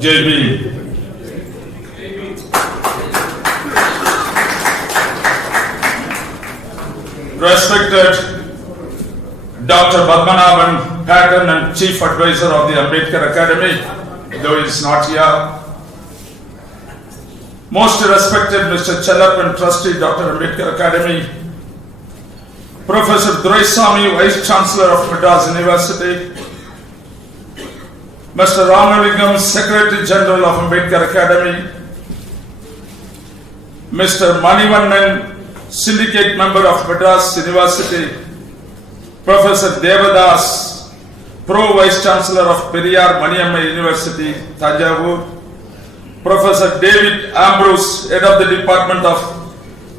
Jai Bhim. Respected Dr. Padmanabhan, Pattern and Chief Advisor of the Ambedkar Academy, though he is not here. Most respected Mr. Chellap and Trustee, Dr. Ambedkar Academy, Professor Duraisamy, Vice Chancellor of Madras University, Mr. Ramalingam, Secretary General of Ambedkar Academy, Mr. Manivannan, Syndicate Member of Madras University, Professor Devadas, Pro Vice Chancellor of Periyar Maniamma University, Thanjavur, Professor David Ambrose, Head of the Department of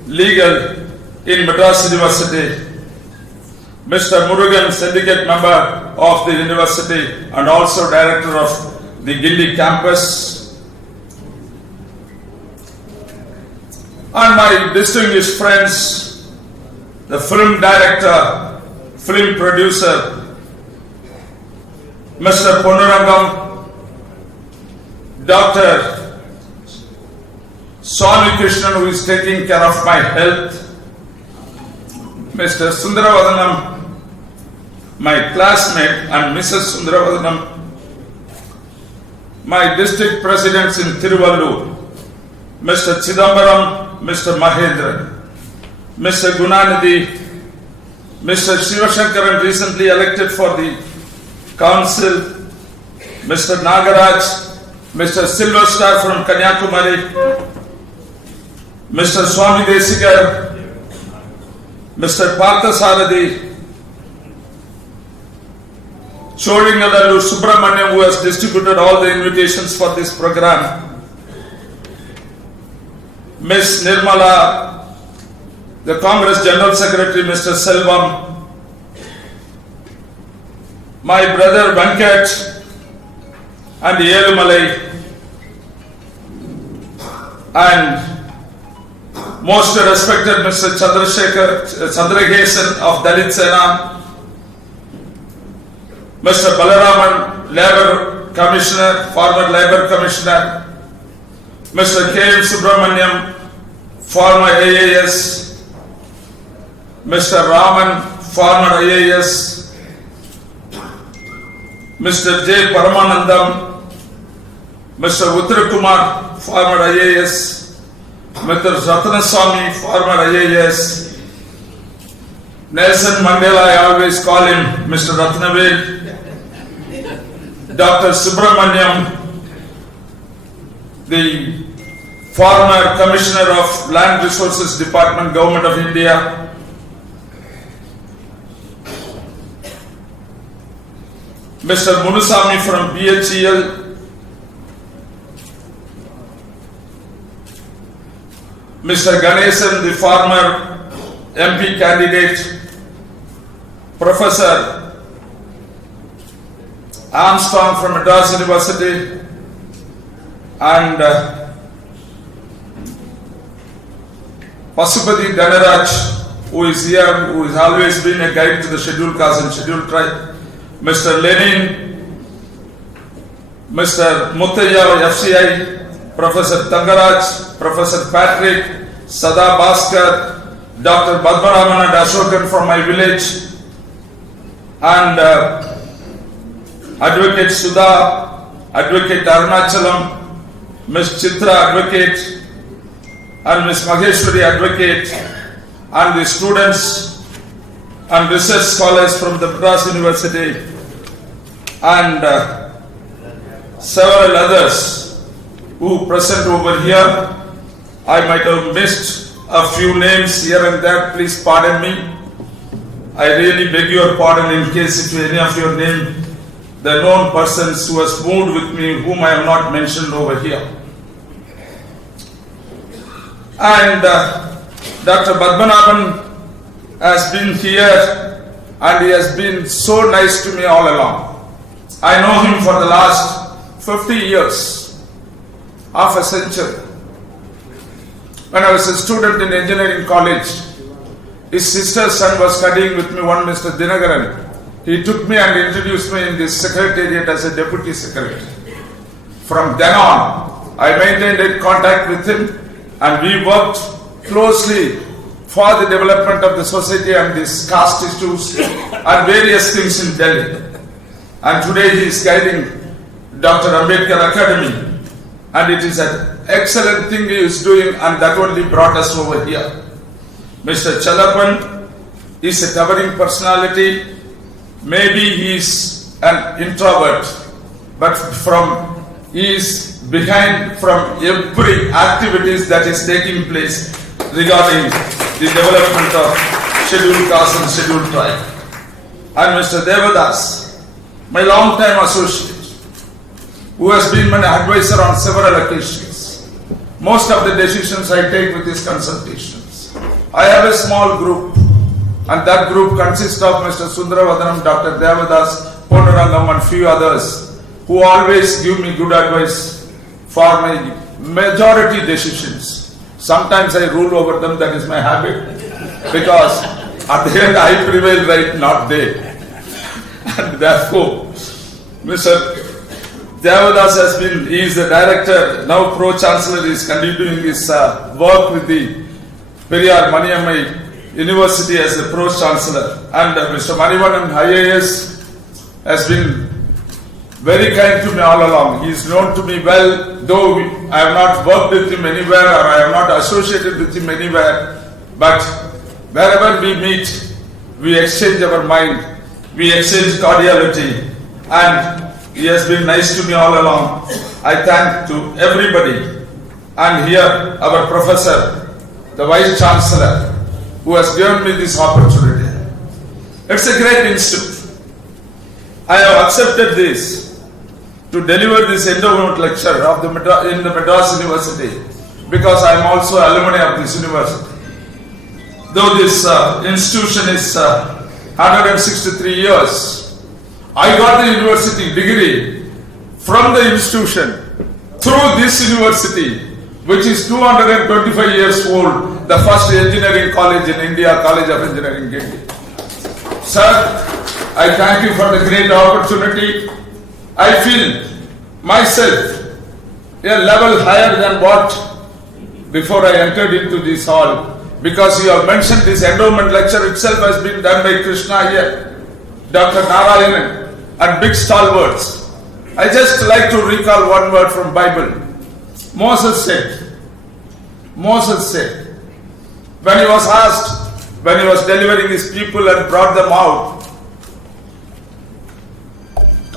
Legal in Madras University, Mr. Murugan, Syndicate Member of the University and also Director of the Gindi Campus, and my distinguished friends, the film director, film producer, Mr. Ponnurangam, Dr. Swami Krishnan, who is taking care of my health, Mr. Sundaravadanam, my classmate, and Mrs. Sundaravadanam, my district presidents in Tiruvallur, Mr. Chidambaram, Mr. Mahendran, Mr. Gunanidhi, Mr. Shivashankaran, recently elected for the council, Mr. Nagaraj, Mr. Silverstar from Kanyakumari, Mr. Swami Desikar, Mr. Parthasarathi, Chodingalalur Subramaniam, who has distributed all the invitations for this program, Ms. Nirmala, the Congress General Secretary, Mr. Selvam, my brother Venkat and Yelumalai, and most respected Mr. Chandrakesan of Dalit Sena, Mr. Balaraman, Labour Commissioner, former Labour Commissioner, Mr. K.M. Subramaniam, former IAS, Mr. Raman, former IAS, Mr. J. Paramanandam, Mr. Uttarakumar, former IAS, Mr. Ratnaswamy, former IAS, Nelson Mandela, I always call him Mr. Ratnavel, Dr. Subramaniam, the former Commissioner of Land Resources Department, Government of India, Mr. Munusamy from BHEL, Mr. Ganesan, the former MP candidate, Professor Armstrong from Madras University, and Pasupati Dhanaraj, who is here, who has always been a guide to the scheduled caste and scheduled tribe, Mr. Lenin, Mr. Muttaya of FCI, Professor Tangaraj, Professor Patrick, Sada Bhaskar, Dr. Padmanabhan and Ashokan from my village, and Advocate Sudha, Advocate Arunachalam, Ms. Chitra Advocate, and Ms. Maheshwari Advocate, and the students and research scholars from the Madras University, and several others who present over here. I might have missed a few names here and there, please pardon me. I really beg your pardon in case if any of your name, the known persons who has moved with me, whom I have not mentioned over here. And Dr. Padmanabhan has been here and he has been so nice to me all along. I know him for the last 50 years, half a century. When I was a student in engineering college, his sister's son was studying with me, one Mr. Dinagaran. He took me and introduced me in this secretariat as a deputy secretary. From then on, I maintained a contact with him and we worked closely for the development of the society and these caste issues and various things in Delhi. And today he is guiding Dr. Ambedkar Academy, and it is an excellent thing he is doing, and that only brought us over here. Mr. Chalapan is a towering personality. Maybe he is an introvert, but he is behind from every activities that is taking place regarding the development of scheduled caste and scheduled tribe. And Mr. Devadas, my long-time associate, who has been my advisor on several occasions. Most of the decisions I take with his consultations. I have a small group, and that group consists of Mr. Sundaravadanam, Dr. Devadas, Ponnurangam, and few others who always give me good advice for my majority decisions. Sometimes I rule over them, that is my habit, because at the end I prevail, right, not they. And therefore, Mr. Devadas he is the director, now Pro-Chancellor, is continuing his work with the Periyar Maniammai University as the Pro-Chancellor. And Mr. Manivanan IAS has been very kind to me all along. He is known to me well, though I have not worked with him anywhere or I have not associated with him anywhere. But wherever we meet, we exchange our mind, we exchange cordiality, and he has been nice to me all along. I thank to everybody. And here, our professor, the Vice Chancellor, who has given me this opportunity. It's a great institute. I have accepted this to deliver this endowment lecture in the Madras University because I am also alumni of this university. Though this institution is 163 years, I got the university degree from the institution through this university, which is 225 years old, the first engineering college in India, College of Engineering, India. Sir, I thank you for the great opportunity. I feel myself a level higher than what before I entered into this hall, because you have mentioned this endowment lecture itself has been done by Krishna here, Dr. Narayanan, and big stalwarts. I just like to recall one word from Bible. Moses said, when he was asked, when he was delivering his people and brought them out,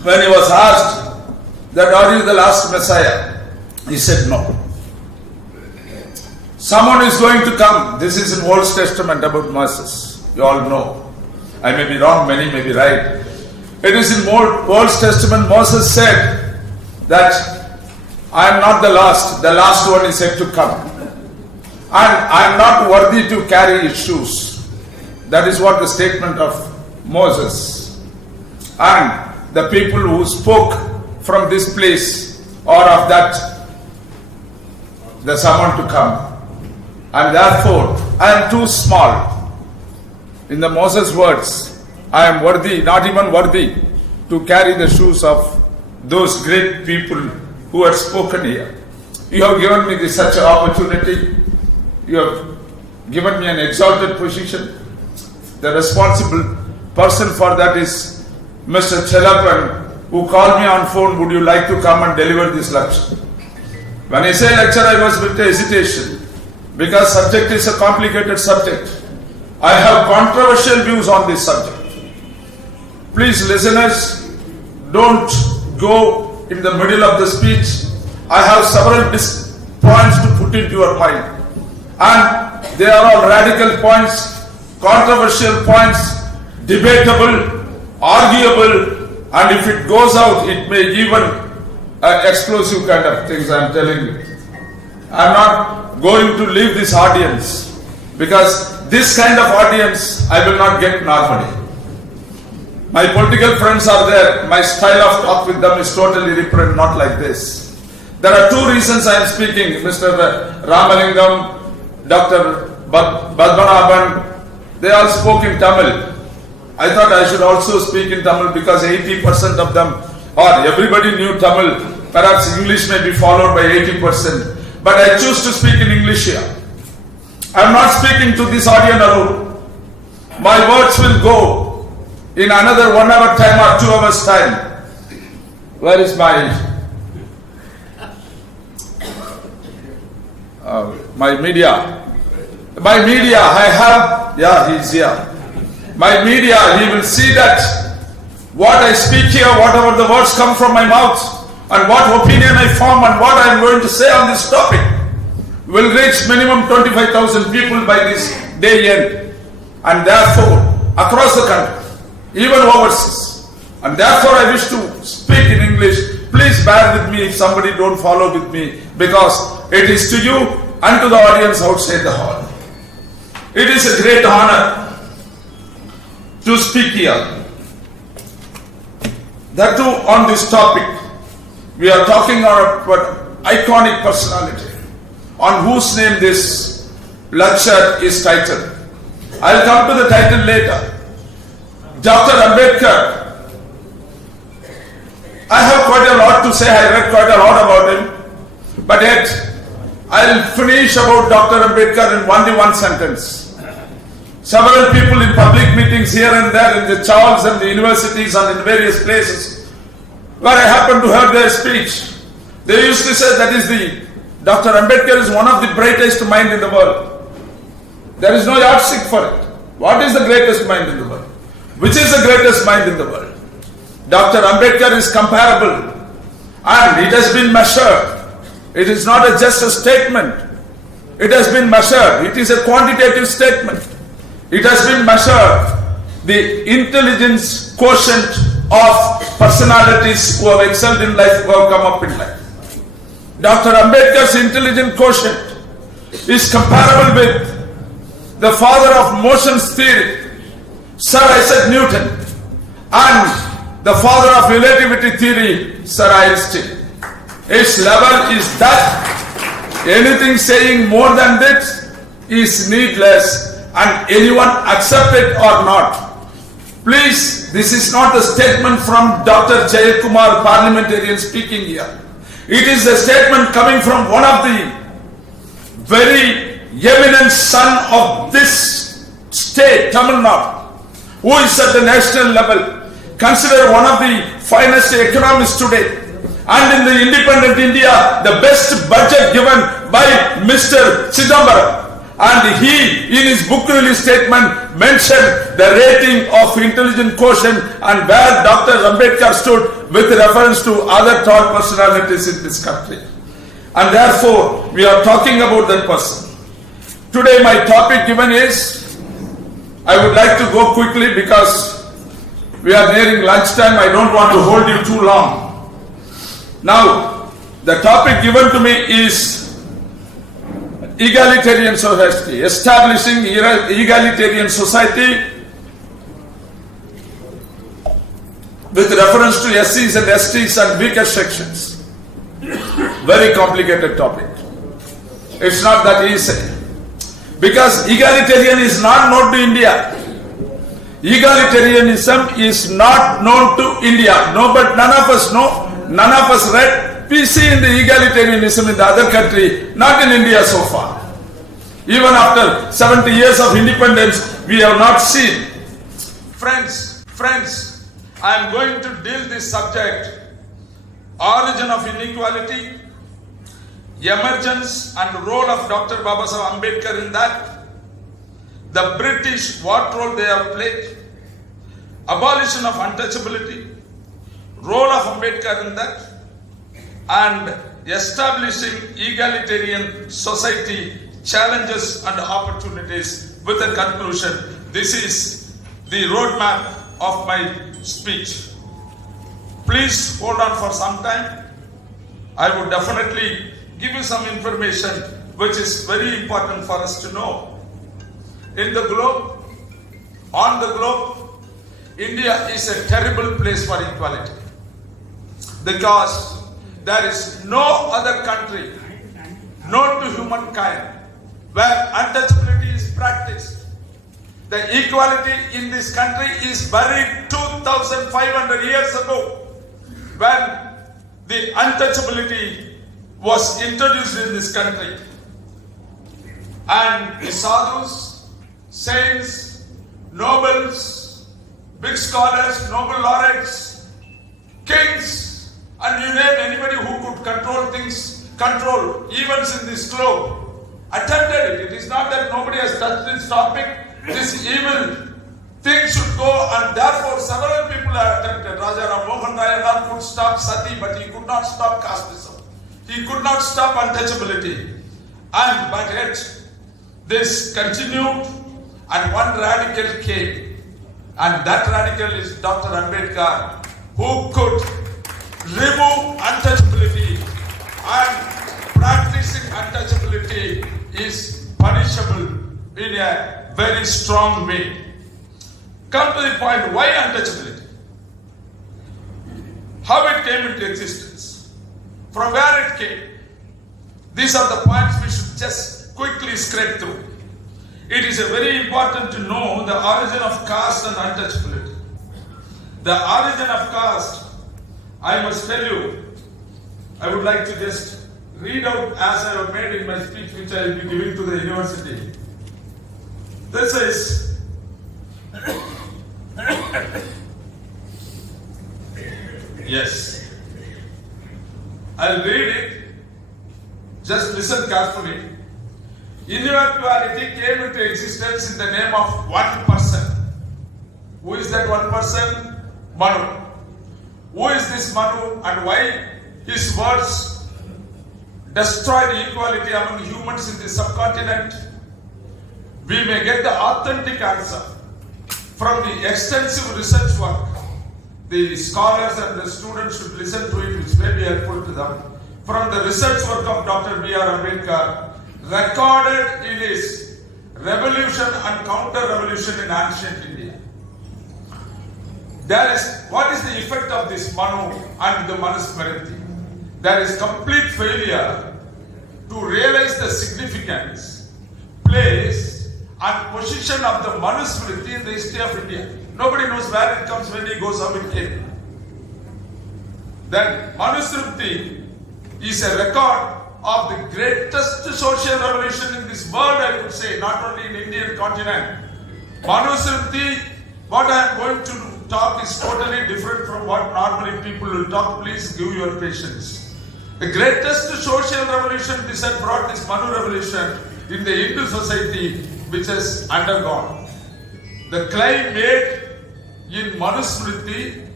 when he was asked that are you the last Messiah, he said no. Someone is going to come. This is in Old Testament about Moses. You all know. I may be wrong, many may be right. It is in Old Testament, Moses said that I am not the last one is yet to come. And I am not worthy to carry his shoes. That is what the statement of Moses. And the people who spoke from this place or of that, there's someone to come. And therefore, I am too small. In the Moses words, I am worthy, not even worthy, to carry the shoes of those great people who have spoken here. You have given me such an opportunity. You have given me an exalted position. The responsible person for that is Mr. Chalapan, who called me on phone, would you like to come and deliver this lecture? When I say lecture, I was with hesitation, because subject is a complicated subject. I have controversial views on this subject. Please, listeners, don't go in the middle of the speech. I have several points to put into your mind. And they are all radical points, controversial points, debatable, arguable, and if it goes out, it may even explosive kind of things, I am telling you. I am not going to leave this audience, because this kind of audience I will not get normally. My political friends are there. My style of talk with them is totally different, not like this. There are two reasons I am speaking. Mr. Ramalingam, Dr. Badmanabhan, they all spoke in Tamil. I thought I should also speak in Tamil because 80% of them, or everybody knew Tamil Perhaps English may be followed by 80%, but I choose to speak in English here. I am not speaking to this audience alone. My words will go in another 1 hour time or 2 hours time. Where is my media? My media, I have, yeah, he's here. My media, he will see that what I speak here, whatever the words come from my mouth, and what opinion I form and what I am going to say on this topic will reach minimum 25,000 people by this day end. And therefore, across the country, even overseas. And therefore I wish to speak in English. Please bear with me if somebody don't follow with me, because it is to you and to the audience outside the hall. It is a great honor to speak here. That too on this topic. We are talking about iconic personality on whose name this lecture is titled. I'll come to the title later. Dr. Ambedkar. I have quite a lot to say. I read quite a lot about him. But yet, I'll finish about Dr. Ambedkar in only one sentence. Several people in public meetings here and there in the Charles and the universities and in various places where I happened to hear their speech, they used to say that is Dr. Ambedkar is one of the brightest mind in the world. There is no yardstick for it. What is the greatest mind in the world? Which is the greatest mind in the world? Dr. Ambedkar is comparable and it has been measured. It is not just a statement. It has been measured. It is a quantitative statement. It has been measured. The intelligence quotient of personalities who have excelled in life, who have come up in life. Dr. Ambedkar's intelligence quotient is comparable with the father of motions theory, Sir Isaac Newton, and the father of relativity theory, Sir Einstein. Its level is that anything saying more than this is needless, and anyone accept it or not. Please, this is not a statement from Dr. Jayakumar, parliamentarian speaking here. It is a statement coming from one of the very eminent son of this state, Tamil Nadu, who is at the national level, considered one of the finest economists today. And in the independent India, the best budget given by Mr. Chidambaram. And he, in his book release statement, mentioned the rating of intelligent quotient and where Dr. Ambedkar stood with reference to other tall personalities in this country. And therefore, we are talking about that person. Today my topic given is, I would like to go quickly because we are nearing lunchtime. I don't want to hold you too long. Now, the topic given to me is egalitarian society, establishing egalitarian society with reference to SCs and STs and weaker sections. Very complicated topic. It's not that easy. Because egalitarian is not known to India. Egalitarianism is not known to India. No, but none of us know, none of us read. We see in the egalitarianism in the other country, not in India so far. Even after 70 years of independence, we have not seen. Friends, I am going to deal this subject, origin of inequality, emergence and role of Dr. Babasaheb Ambedkar in that, the British, what role they have played, abolition of untouchability, role of Ambedkar in that, and establishing egalitarian society, challenges and opportunities. With a conclusion, this is the roadmap of my speech. Please hold on for some time. I would definitely give you some information which is very important for us to know. In the globe, on the globe, India is a terrible place for equality, because there is no other country known to humankind where untouchability is practiced. The equality in this country is buried 2,500 years ago, when the untouchability was introduced in this country. And the sadhus, saints, nobles, big scholars, Nobel laureates, kings, and you name anybody who could control things, control events in this globe, attended it. It is not that nobody has touched this topic. This evil thing should go, and therefore several people are attempted. Raja Ram Mohan Rai could stop sati, but he could not stop casteism. He could not stop untouchability. And but yet this continued, and one radical came, and that radical is Dr. Ambedkar, who could remove untouchability, and practicing untouchability is punishable in a very strong way. Come to the point, why untouchability? How it came into existence? From where it came? These are the points we should just quickly scrape through. It is very important to know the origin of caste and untouchability. The origin of caste, I must tell you, I would like to just read out as I have made in my speech which I will be giving to the university. This is yes. I'll read it. Just listen carefully. Inequality came into existence in the name of one person. Who is that one person? Manu. Who is this Manu, and why his words destroyed equality among humans in the subcontinent? We may get the authentic answer from the extensive research work. The scholars and the students should listen to it, which may be helpful to them. From the research work of Dr. B.R. Ambedkar, recorded in his Revolution and Counter-Revolution in Ancient India. What is the effect of this Manu and the Manusmriti? There is complete failure to realize the significance, place, and position of the Manusmriti in the history of India. Nobody knows where it comes, when it goes, how it came. Then Manusmriti is a record of the greatest social revolution in this world, I would say, not only in Indian continent. Manusmriti, what I am going to talk is totally different from what normally people will talk. Please give your patience. The greatest social revolution, this had brought this Manu revolution in the Hindu society, which has undergone. The claim made in Manusmriti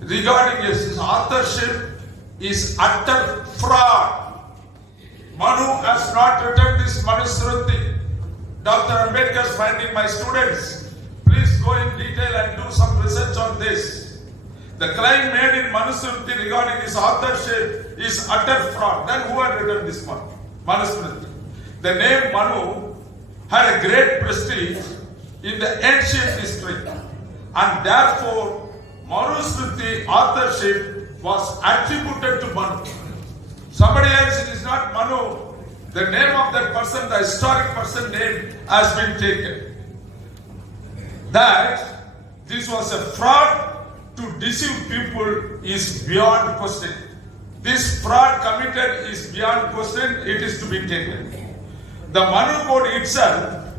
regarding his authorship is utter fraud. Manu has not written this Manusmriti. Dr. Ambedkar is finding my students. Please go in detail and do some research on this. The claim made in Manusmriti regarding his authorship is utter fraud. Then who had written this Manusmriti? The name Manu had a great prestige in the ancient history, and therefore Manusmriti authorship was attributed to Manu. Somebody else, it is not Manu. The name of that person, the historic person name, has been taken. That this was a fraud to deceive people is beyond question. This fraud committed is beyond question, it is to be taken. The Manu Code itself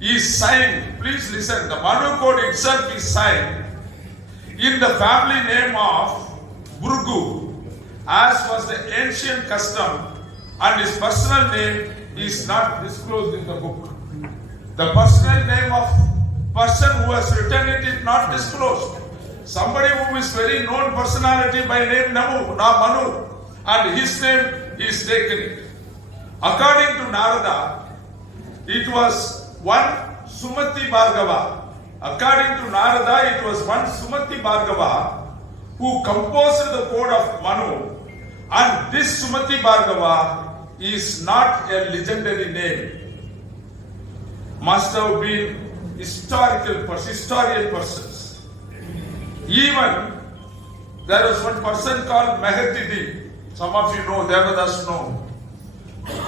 is signed, please listen, the Manu Code itself is signed in the family name of Burgu, as was the ancient custom, and his personal name is not disclosed in the book. The personal name of person who has written it is not disclosed. Somebody who is very known personality by name Manu, and his name is taken. According to Narada, it was one Sumati Bhargava. According to Narada, it was one Sumati Bhargava who composed the code of Manu, and this Sumati Bhargava is not a legendary name. Must have been historian persons. Even there was one person called Megatidi. Some of you know, Devadas know.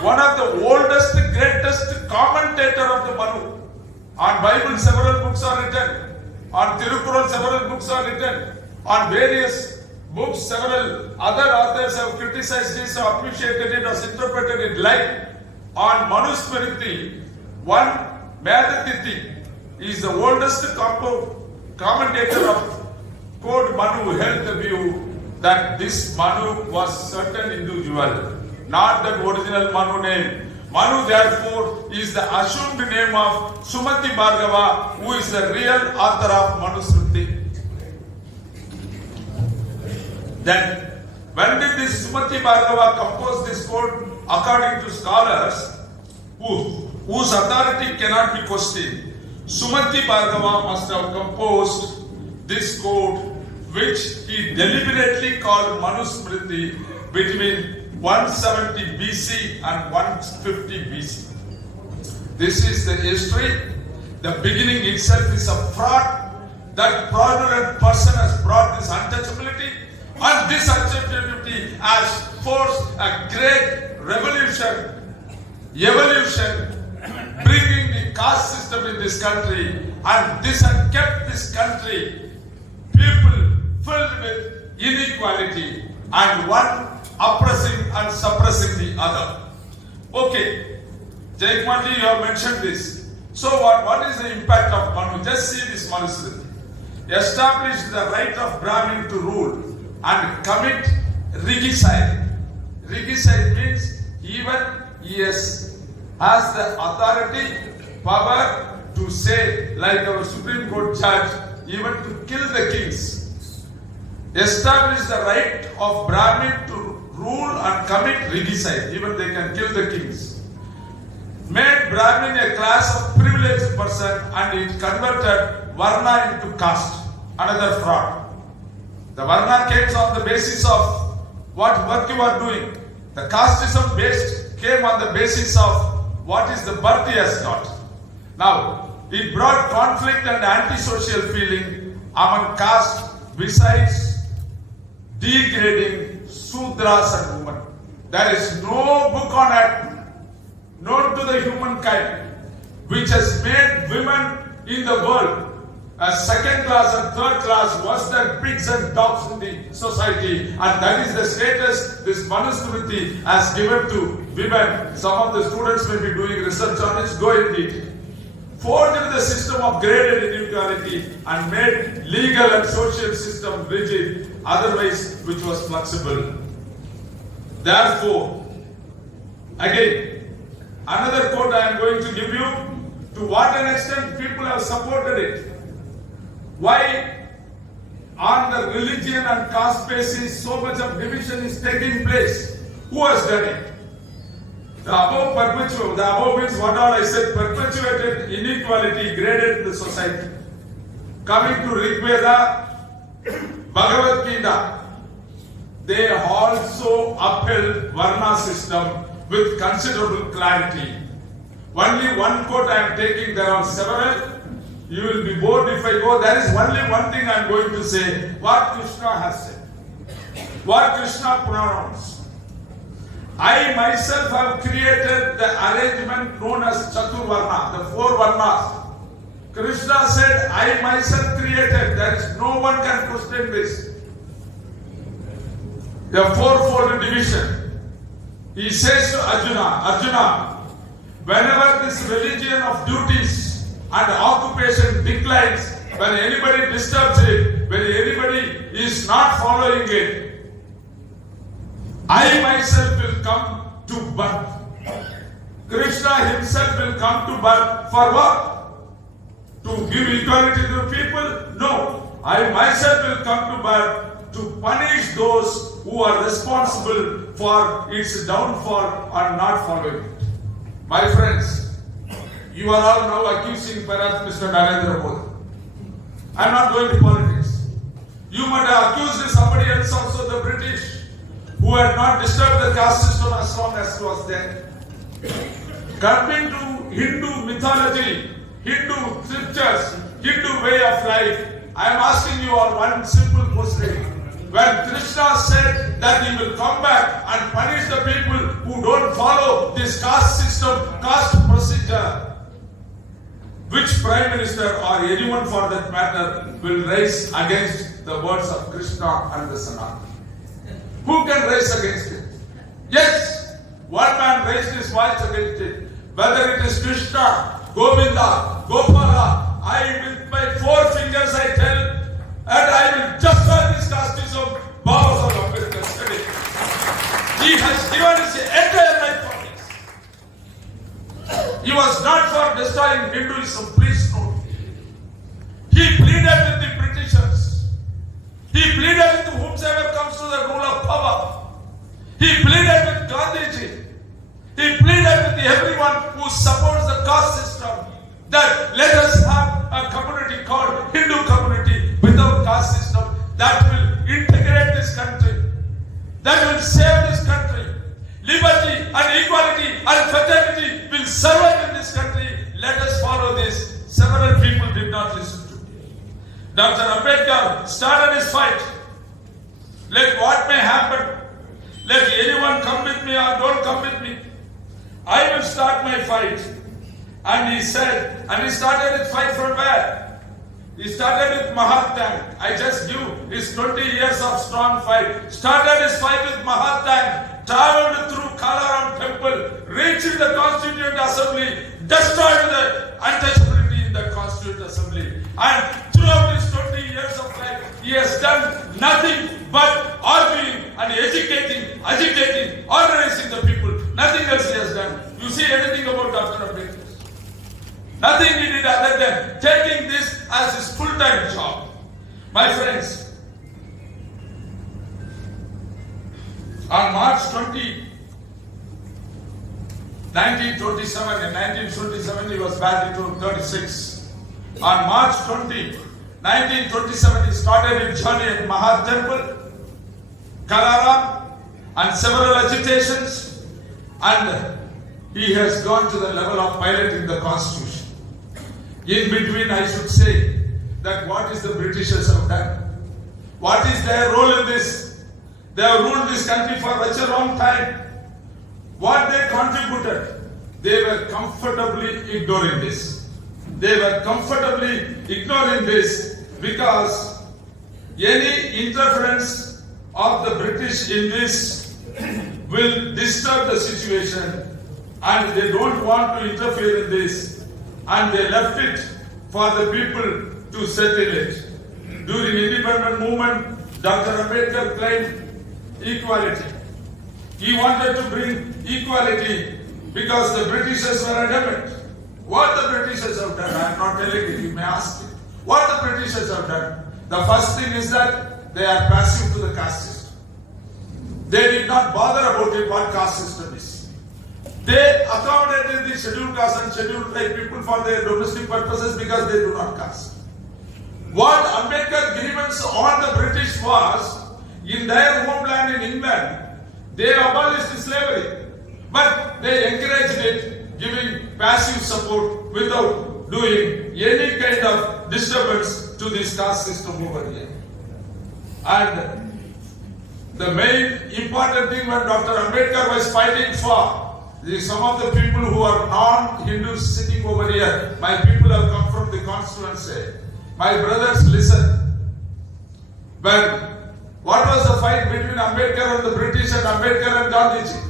One of the oldest, greatest commentator of the Manu. On Bible, several books are written. On Tirukural, several books are written. On various books, several other authors have criticized this, or appreciated it, or interpreted it like on Manusmriti. One Madhatithi is the oldest commentator of Code Manu held the view that this Manu was certain individual, not the original Manu name. Manu therefore is the assumed name of Sumati Bhargava, who is the real author of Manusmriti. Then, when did this Sumati Bhargava compose this code? According to scholars, whose authority cannot be questioned, Sumati Bhargava must have composed this code, which he deliberately called Manusmriti, between 170 BC and 150 BC. This is the history. The beginning itself is a fraud. That fraudulent person has brought this untouchability, and this untouchability has forced a great revolution, evolution, bringing the caste system in this country, and this has kept this country people filled with inequality, and one oppressing and suppressing the other. Okay, Jayakumar ji, you have mentioned this. So what is the impact of Manu? Just see this Manusmriti. Establish the right of Brahmin to rule and commit regicide. Regicide means even he has the authority, power to say, like our Supreme Court judge, even to kill the kings. Establish the right of Brahmin to rule and commit regicide. Even they can kill the kings. Made Brahmin a class of privileged person, and it converted Varna into caste. Another fraud. The Varna came on the basis of what work you are doing. The casteism based came on the basis of what is the birth he has got. Now, it brought conflict and antisocial feeling among caste, besides degrading Sudras and women. There is no book on earth known to the humankind which has made women in the world as second class and third class, worse than pigs and dogs in the society, and that is the status this Manusmriti has given to women. Some of the students may be doing research on it. Go in detail. Forged the system of graded inequality and made legal and social system rigid, otherwise which was flexible. Therefore, again, another quote I am going to give you, to what an extent people have supported it. Why on the religion and caste basis so much of division is taking place? Who has done it? The above means what all I said, perpetuated inequality graded in the society. Coming to Rigveda, Bhagavad Gita, they also upheld Varna system with considerable clarity. Only one quote I am taking, there are several. You will be bored if I go. There is only one thing I am going to say, what Krishna has said. What Krishna pronounced. I myself have created the arrangement known as Chaturvarna, the four Varnas. Krishna said, I myself created. There is no one can question this. The fourfold division. He says to Arjuna, whenever this religion of duties and occupation declines, when anybody disturbs it, when anybody is not following it, I myself will come to birth. Krishna himself will come to birth for what? To give equality to the people? No. I myself will come to birth to punish those who are responsible for its downfall and not following it. My friends, you are all now accusing perhaps Mr. Narendra Modi. I am not going to politics. You might have accused somebody else also, the British, who had not disturbed the caste system as long as it was there. Coming to Hindu mythology, Hindu scriptures, Hindu way of life, I am asking you all one simple question. When Krishna said that he will come back and punish the people who don't follow this caste system, caste procedure, which Prime Minister or anyone for that matter will rise against the words of Krishna and the Sanatana. Who can raise against it? Yes, one man raised his voice against it. Whether it is Krishna, Govinda, Gopala, with my 4 fingers I tell, and I will destroy this casteism. Baba Saheb Ambedkar said it. He has given his entire life for this. He was not for destroying Hinduism, please note. He pleaded with the Britishers. He pleaded with whomsoever comes to the rule of power. He pleaded with Gandhiji. He pleaded with everyone who supports the caste system that let us have a community called Hindu community without caste system that will integrate this country, that will save this country. Liberty and equality and fraternity will survive in this country. Let us follow this. Several people did not listen to him. Dr. Ambedkar started his fight. Let what may happen, let anyone come with me or don't come with me, I will start my fight. And he said, and he started his fight from where? He started with Mahatma. I just knew his 20 years of strong fight. Started his fight with Mahatma, traveled through Kalaram temple, reached the Constituent Assembly, destroyed the untouchability in the Constituent Assembly. And throughout his 20 years of life, he has done nothing but arguing and educating, agitating, organizing the people. Nothing else he has done. You see anything about Dr. Ambedkar? Nothing he did other than taking this as his full-time job. My friends, on March 20, 1927, in 1927 he was back into 36. On March 20, 1927 he started his journey at Mahar Temple, Kalaram, and several agitations, and he has gone to the level of piloting the constitution. In between, I should say that what is the Britishers have done? What is their role in this? They have ruled this country for such a long time. What they contributed? They were comfortably ignoring this. They were comfortably ignoring this because any interference of the British in this will disturb the situation, and they don't want to interfere in this. And they left it for the people to settle it. During independent movement, Dr. Ambedkar claimed equality. He wanted to bring equality because the Britishers were adamant. What the Britishers have done, I am not telling you, you may ask it. What the Britishers have done? The first thing is that they are passive to the caste system. They did not bother about it, what caste system is. They accommodated the scheduled caste and scheduled tribe people for their domestic purposes because they do not caste. What Ambedkar grievance on the British was, in their homeland in England, they abolished slavery, but they encouraged it, giving passive support without doing any kind of disturbance to this caste system over here. And the main important thing when Dr. Ambedkar was fighting for, some of the people who are non-Hindus sitting over here, my people have come from the constituency. My brothers, listen. When what was the fight between Ambedkar and the British and Ambedkar and Gandhiji?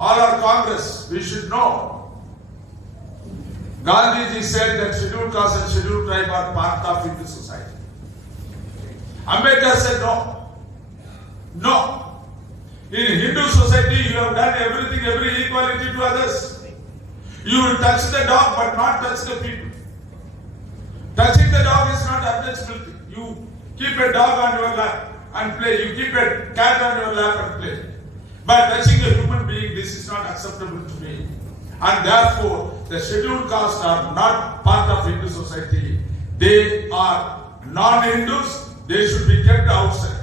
All our Congress, we should know. Gandhiji said that scheduled caste and scheduled tribe are part of Hindu society. Ambedkar said no. No. In Hindu society, you have done everything, every equality to others. You will touch the dog but not touch the people. Touching the dog is not untouchability. You keep a dog on your lap and play. You keep a cat on your lap and play. But touching a human being, this is not acceptable to me. And therefore, the scheduled castes are not part of Hindu society. They are non-Hindus. They should be kept outside.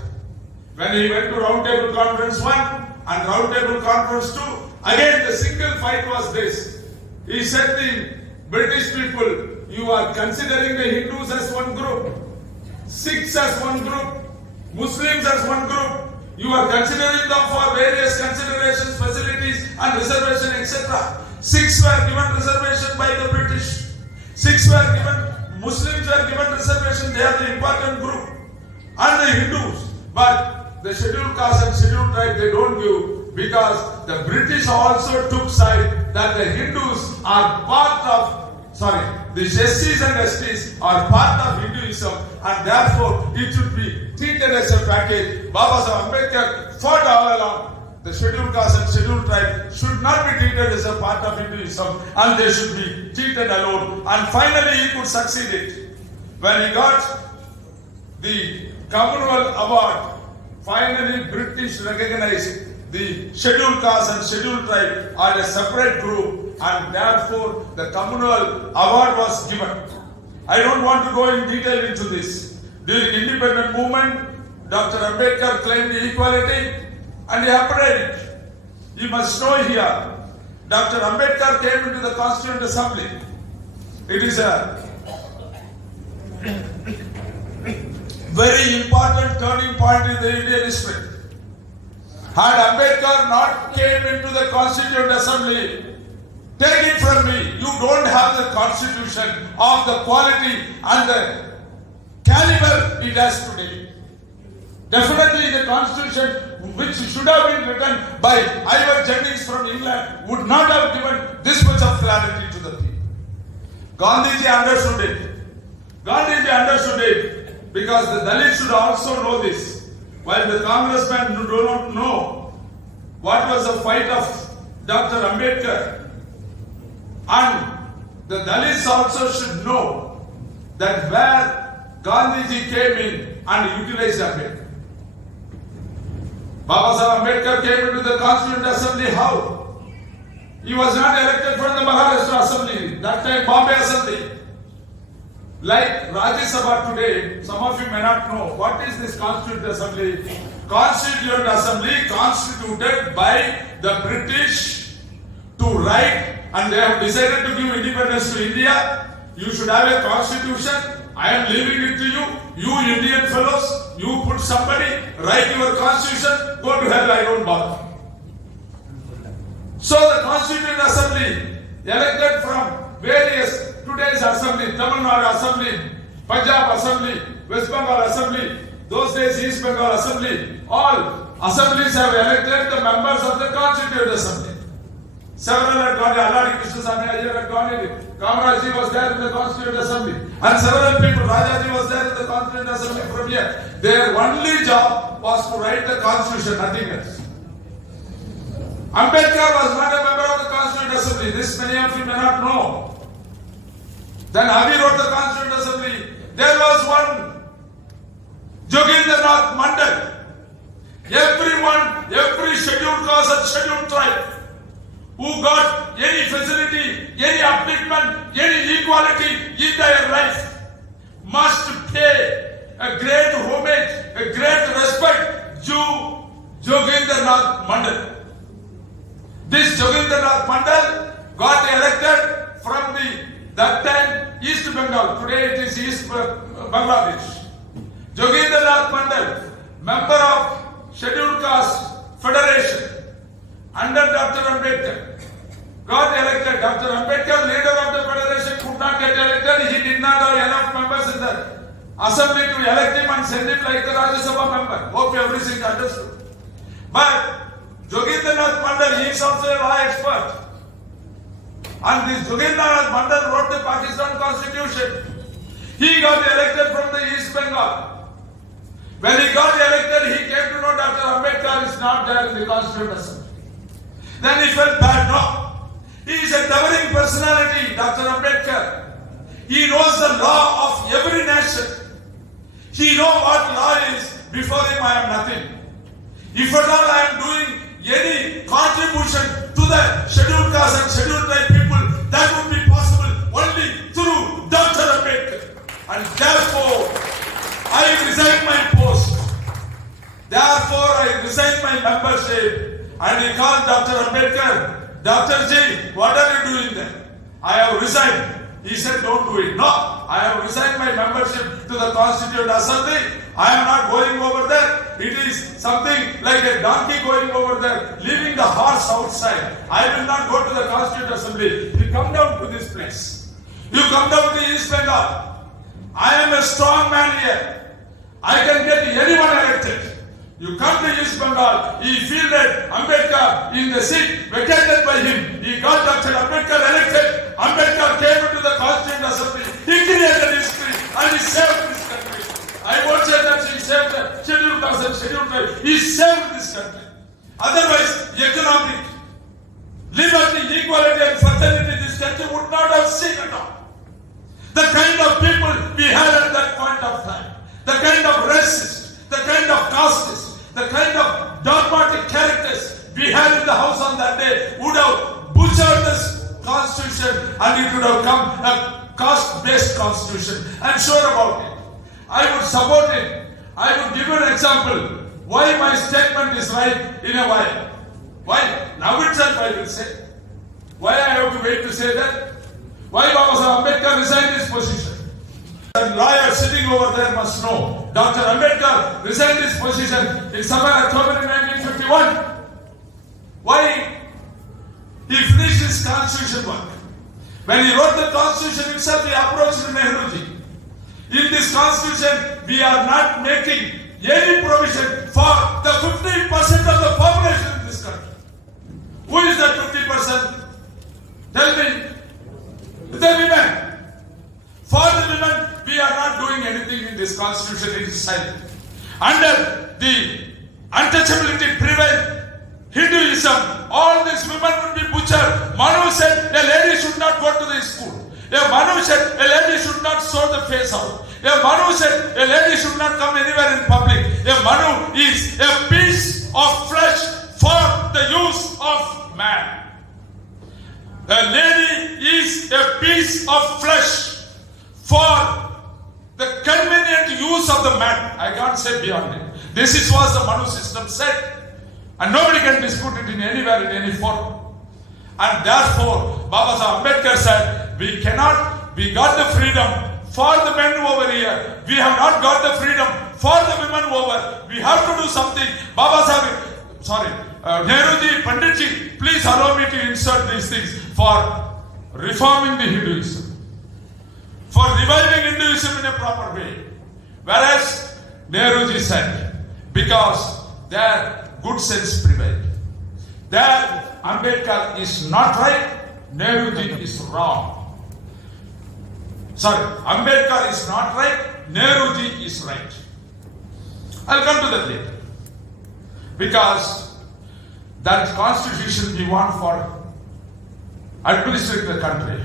When he went to Round Table Conference 1 and Round Table Conference 2, again the single fight was this. He said the British people, you are considering the Hindus as one group, Sikhs as one group, Muslims as one group. You are considering them for various considerations, facilities and reservation, etc. Sikhs were given reservation by the British. Sikhs were given, Muslims were given reservation. They are the important group. and the Hindus. But the scheduled caste and scheduled tribe, they don't give, because the British also took side that the Hindus are part of, the SCs and STs are part of Hinduism, and therefore it should be treated as a package. Baba Saheb Ambedkar fought all along. The scheduled caste and scheduled tribe should not be treated as a part of Hinduism, and they should be treated alone. And finally he could succeed it. When he got the Commonwealth Award, finally British recognized the scheduled caste and scheduled tribe are a separate group, and therefore the Commonwealth Award was given. I don't want to go in detail into this. During independent movement, Dr. Ambedkar claimed equality and he upheld it. You must know here, Dr. Ambedkar came into the Constituent Assembly. It is a very important turning point in the Indian history. Had Ambedkar not came into the Constituent Assembly, take it from me, you don't have the constitution of the quality and the caliber it has today. Definitely the constitution which should have been written by Ivor Jennings from England would not have given this much of clarity to the people. Gandhiji understood it. Gandhiji understood it because the Dalits should also know this. While the congressmen do not know what was the fight of Dr. Ambedkar, and the Dalits also should know that where Gandhiji came in and utilized Ambedkar. Baba Saheb Ambedkar came into the Constituent Assembly how? He was not elected from the Maharashtra Assembly, that time Bombay Assembly. Like Rajya Sabha today, some of you may not know what is this Constituent Assembly. Constituent Assembly constituted by the British to write, and they have decided to give independence to India. You should have a constitution. I am leaving it to you. You Indian fellows, you put somebody, write your constitution, go to hell, I don't bother. So the Constituent Assembly, elected from various today's assembly, Tamil Nadu Assembly, Punjab Assembly, West Bengal Assembly, those days East Bengal Assembly, all assemblies have elected the members of the Constituent Assembly. Several had gone, Alladi Krishnasamy Iyer had gone in it. Kamarajji was there in the Constituent Assembly. And several people, Rajaji was there in the Constituent Assembly from here. Their only job was to write the Constitution, nothing else. Ambedkar was not a member of the Constituent Assembly. This many of you may not know. Then Avi wrote the Constituent Assembly. There was one Jogindranath Mandal. Everyone, every scheduled caste and scheduled tribe who got any facility, any upliftment, any equality in their life must pay a great homage, a great respect to Jogindranath Mandal. This Jogindranath Mandal got elected from that time East Bengal. Today it is East Bangladesh. Jogindranath Mandal, member of Scheduled Caste Federation under Dr. Ambedkar, got elected. Dr. Ambedkar, leader of the federation, could not get elected. He did not have enough members in the assembly to elect him and send him like the Rajya Sabha member. Hope everything understood. But Jogindranath Mandal, he is also a law expert. And this Jogindranath Mandal wrote the Pakistan Constitution. He got elected from the East Bengal. When he got elected, he came to know Dr. Ambedkar is not there in the Constituent Assembly. Then he felt bad. No. He is a towering personality, Dr. Ambedkar. He knows the law of every nation. He knows what law is. Before him, I am nothing. If at all I am doing any contribution to the scheduled caste and scheduled tribe people, that would be possible only through Dr. Ambedkar. And therefore, I resign my post. Therefore, I resign my membership. And he called Dr. Ambedkar, Dr. Ji, what are you doing there? I have resigned. He said, don't do it. No, I have resigned my membership to the Constituent Assembly. I am not going over there. It is something like a donkey going over there, leaving the horse outside. I will not go to the Constituent Assembly. You come down to this place. You come down to East Bengal. I am a strong man here. I can get anyone elected. You come to East Bengal, he fielded Ambedkar in the seat vacated by him. He got Dr. Ambedkar elected. Ambedkar came into the Constituent Assembly. He created history and he saved this country. I won't say that he saved the scheduled caste and scheduled tribe. He saved this country. Otherwise, economic, liberty, equality and fraternity this country would not have seen at all. The kind of people we had at that point of time, the kind of racists, the kind of castes, the kind of dogmatic characters we had in the house on that day would have butchered this constitution and it would have come a caste-based constitution. I'm sure about it. I would support it. I would give you an example why my statement is right in a while. Why? Now itself I will say. Why I have to wait to say that? Why Baba Ambedkar resigned his position? The lawyer sitting over there must know. Dr. Ambedkar resigned his position in somewhere October 1951. Why? He finished his constitution work. When he wrote the constitution himself, he approached Nehruji. In this constitution, we are not making any provision for the 15% of the population in this country. Who is that 50%? Tell me. The women. For the women, we are not doing anything in this constitution. It is silent. Under the untouchability prevail, Hinduism, all these women would be butchered. Manu said a lady should not go to the school. Manu said a lady should not sew the face out. Manu said a lady should not come anywhere in public. Manu is a piece of flesh for the use of man. A lady is a piece of flesh for the convenient use of the man. I can't say beyond it. This is what the Manu system said. And nobody can dispute it in anywhere, in any form. And therefore, Baba Ambedkar said, we got the freedom for the men over here. We have not got the freedom for the women over. We have to do something. Nehruji, Panditji, please allow me to insert these things for reforming the Hinduism, for reviving Hinduism in a proper way. Whereas Nehruji said, because their good sense prevailed. That Ambedkar is not right, Nehruji is wrong. Ambedkar is not right, Nehruji is right. I'll come to that later. Because that constitution we want for administering the country.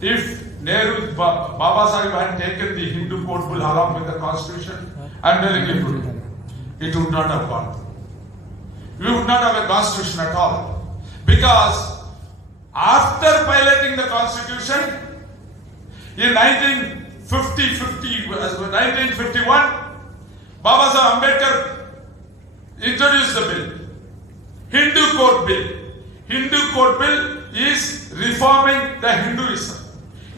If Baba Sahib had taken the Hindu code bull along with the constitution, I'm telling you, it would not have gone. We would not have a constitution at all. Because after piloting the constitution, in 1951, Baba Sahib Ambedkar introduced the bill, Hindu Code Bill. Hindu Code Bill is reforming the Hinduism.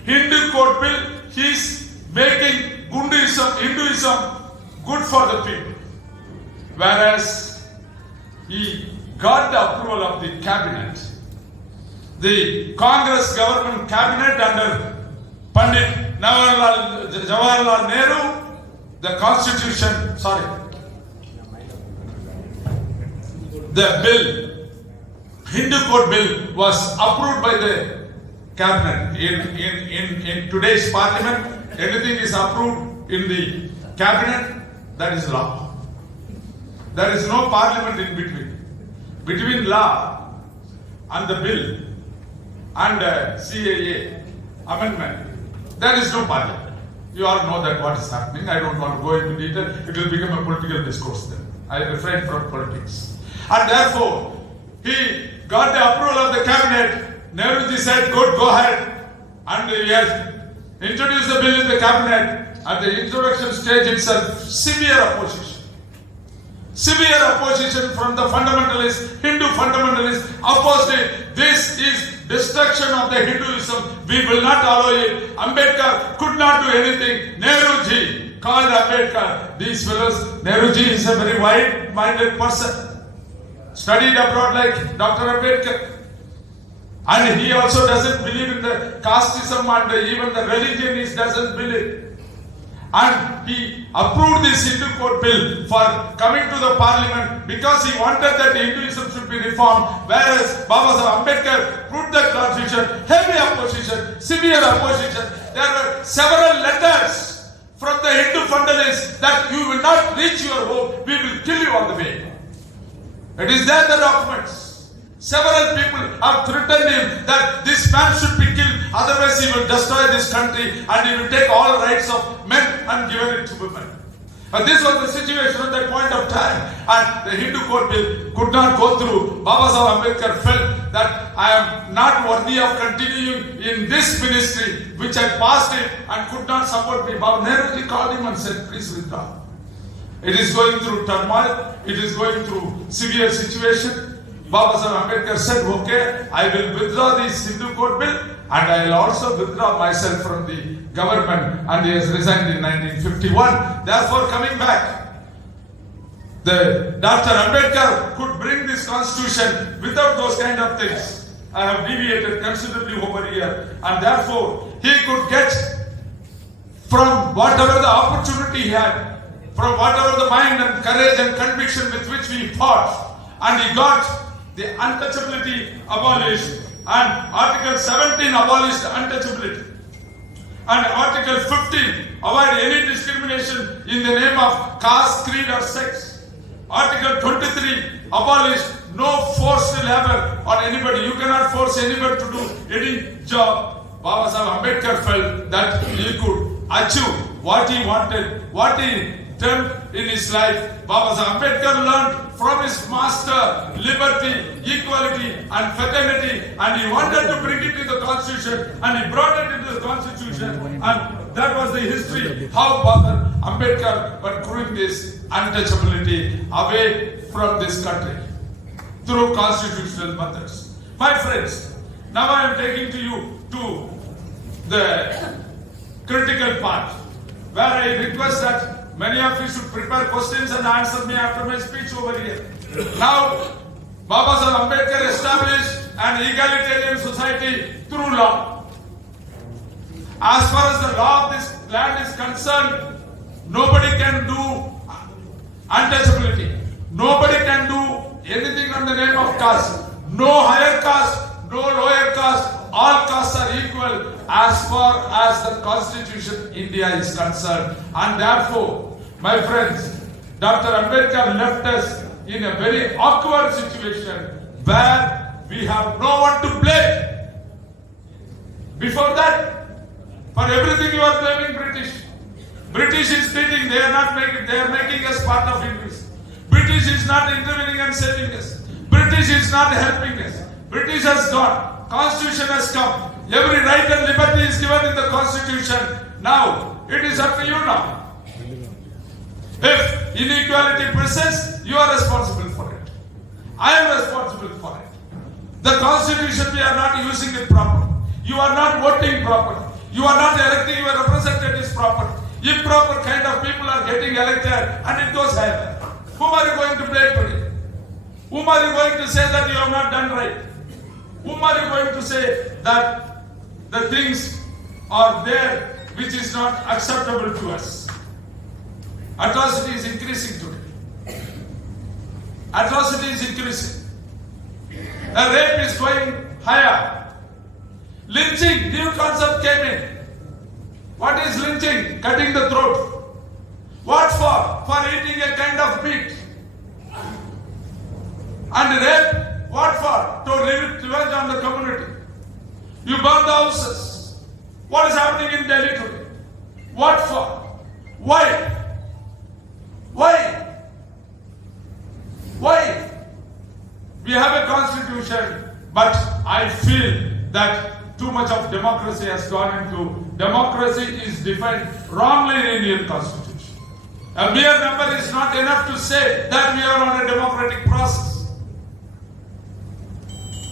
Hindu Code Bill is making Hinduism good for the people. Whereas he got the approval of the cabinet, the Congress government cabinet under Pandit Jawaharlal Nehru, the constitution, the bill, Hindu Code Bill was approved by the cabinet. In today's parliament, anything is approved in the cabinet, that is law. There is no parliament in between. Between law and the bill and CAA amendment, there is no parliament. You all know that what is happening. I don't want to go into detail. It will become a political discourse then. I refrain from politics. And therefore, he got the approval of the cabinet. Nehruji said, good, go ahead. And he has introduced the bill in the cabinet. At the introduction stage itself, severe opposition. Severe opposition from the fundamentalists, Hindu fundamentalists opposed it. This is destruction of the Hinduism. We will not allow it. Ambedkar could not do anything. Nehruji called Ambedkar. These fellows, Nehruji is a very wide-minded person. Studied abroad like Dr. Ambedkar. And he also doesn't believe in the casteism and even the religion he doesn't believe. And he approved this Hindu Code Bill for coming to the parliament because he wanted that Hinduism should be reformed, whereas Baba Saheb Ambedkar put the constitution, heavy opposition, severe opposition. There were several letters from the Hindu fundamentalists that you will not reach your home, we will kill you on the way. It is there the documents. Several people have threatened him that this man should be killed, otherwise he will destroy this country and he will take all rights of men and give it to women. And this was the situation at that point of time. And the Hindu Code Bill could not go through. Baba Saheb Ambedkar felt that I am not worthy of continuing in this ministry, which I passed it and could not support me. Baba Nehruji called him and said, please withdraw. It is going through turmoil. It is going through severe situation. Baba Saheb Ambedkar said, okay, I will withdraw this Hindu Code Bill and I will also withdraw myself from the government, and he has resigned in 1951. Therefore, coming back, the Dr. Ambedkar could bring this constitution without those kind of things. I have deviated considerably over here, and therefore he could get from whatever the opportunity he had, from whatever the mind and courage and conviction with which we fought, and he got the untouchability abolished, and Article 17 abolished untouchability, and Article 15 avoid any discrimination in the name of caste, creed or sex. Article 23 abolished no forced labor on anybody. You cannot force anybody to do any job. Baba Saheb Ambedkar felt that he could achieve what he wanted, what he dreamt in his life. Baba Saheb Ambedkar learned from his master liberty, equality and fraternity, and he wanted to bring it to the constitution, and he brought it into the constitution, and that was the history how Baba Ambedkar was proving this untouchability away from this country through constitutional methods. My friends, now I am taking to you to the critical part, where I request that many of you should prepare questions and answer me after my speech over here. Now, Baba Saheb Ambedkar established an egalitarian society through law. As far as the law of this land is concerned, nobody can do untouchability. Nobody can do anything on the name of caste. No higher caste, no lower caste. All castes are equal as far as the Constitution India is concerned. And therefore, my friends, Dr. Ambedkar left us in a very awkward situation where we have no one to blame. Before that, for everything you are blaming British. British is treating, they are making us part of English. British is not intervening and saving us. British is not helping us. British has gone. Constitution has come. Every right and liberty is given in the Constitution. Now, it is up to you now. If inequality persists, you are responsible for it. I am responsible for it. The Constitution, we are not using it properly. You are not voting properly. You are not electing your representatives properly. Improper kind of people are getting elected and it goes higher. Whom are you going to blame today? Whom are you going to say that you have not done right? Whom are you going to say that the things are there which is not acceptable to us? Atrocity is increasing today. Atrocity is increasing. A rape is going higher. Lynching, new concept came in. What is lynching? Cutting the throat. What for? For eating a kind of meat. And rape, what for? To revenge on the community. You burn the houses. What is happening in Delhi today? What for? Why? Why? Why? We have a constitution, but I feel that too much of democracy has gone into. Democracy is defined wrongly in Indian constitution. A mere number is not enough to say that we are on a democratic process.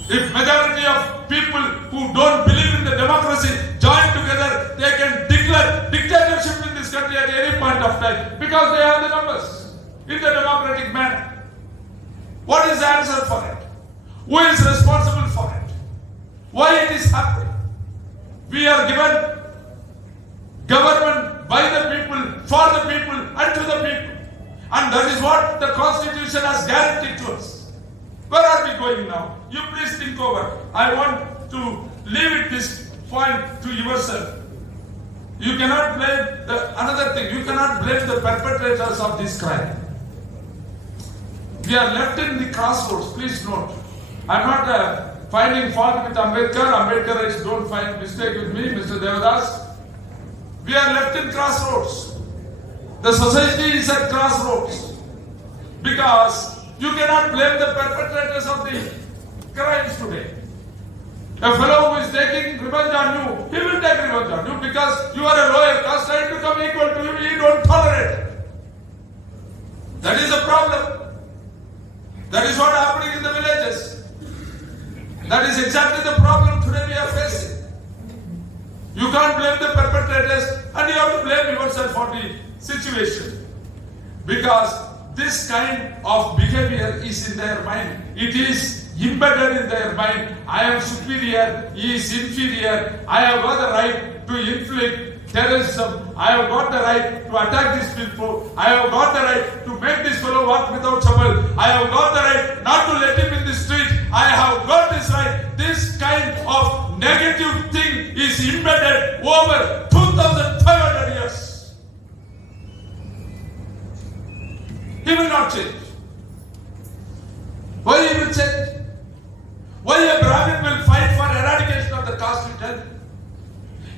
If majority of people who don't believe in the democracy join together, they can declare dictatorship in this country at any point of time because they have the numbers in the democratic manner. What is the answer for it? Who is responsible for it? Why it is happening? We are given government by the people that is what the Constitution has guaranteed to us. Where are we going now? You please think over. I want to leave it this point to yourself. You cannot blame another thing. You cannot blame the perpetrators of this crime. We are left in the crossroads. Please note. I am not finding fault with Ambedkar. Ambedkar don't find mistake with me, Mr. Devadas. We are left in crossroads. The society is at crossroads. Because you cannot blame the perpetrators of the crimes today. A fellow who is taking revenge on you, he will take revenge on you because you are a lower caste trying to become equal to him, he don't tolerate it. That is the problem. That is what is happening in the villages. That is exactly the problem today we are facing. You can't blame the perpetrators and you have to blame yourself for the situation. Because this kind of behavior is in their mind. It is embedded in their mind. I am superior, he is inferior. I have got the right to inflict terrorism. I have got the right to attack these people. I have got the right to make this fellow walk without trouble. I have got the right not to let him in the street. I have got this right. This kind of negative thing is embedded over 2,500 years. He will not change. Why he will change? Why a Brahmin will fight for eradication of the caste system?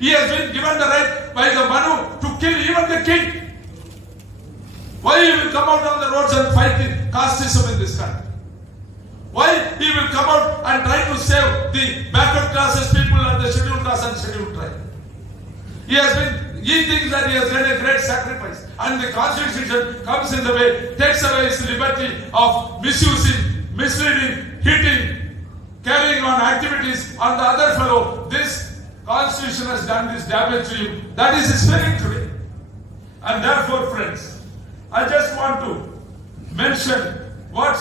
He has been given the right by the Manu to kill even the king. Why he will come out on the roads and fight the casteism in this country? Why he will come out and try to save the backward classes people and the scheduled caste and scheduled tribe? He thinks that he has made a great sacrifice, and the Constitution comes in the way, takes away his liberty of misusing, misleading, hitting, carrying on activities on the other fellow. This Constitution has done this damage to him. That is his feeling today. And therefore, friends, I just want to mention what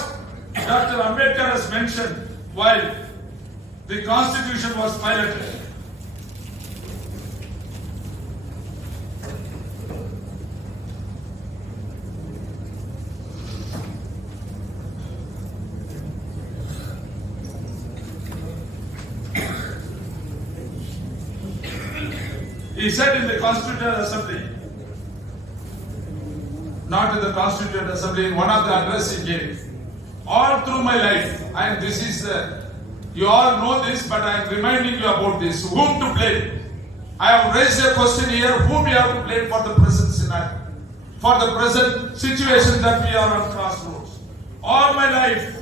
Dr. Ambedkar has mentioned while the Constitution was piloted. He said in the Constituent Assembly, not in the Constituent Assembly, in one of the addresses he gave, all through my life, and this is, you all know this, but I am reminding you about this, whom to blame. I have raised a question here, whom we have to blame for the present scenario, for the present situation that we are on crossroads. All my life,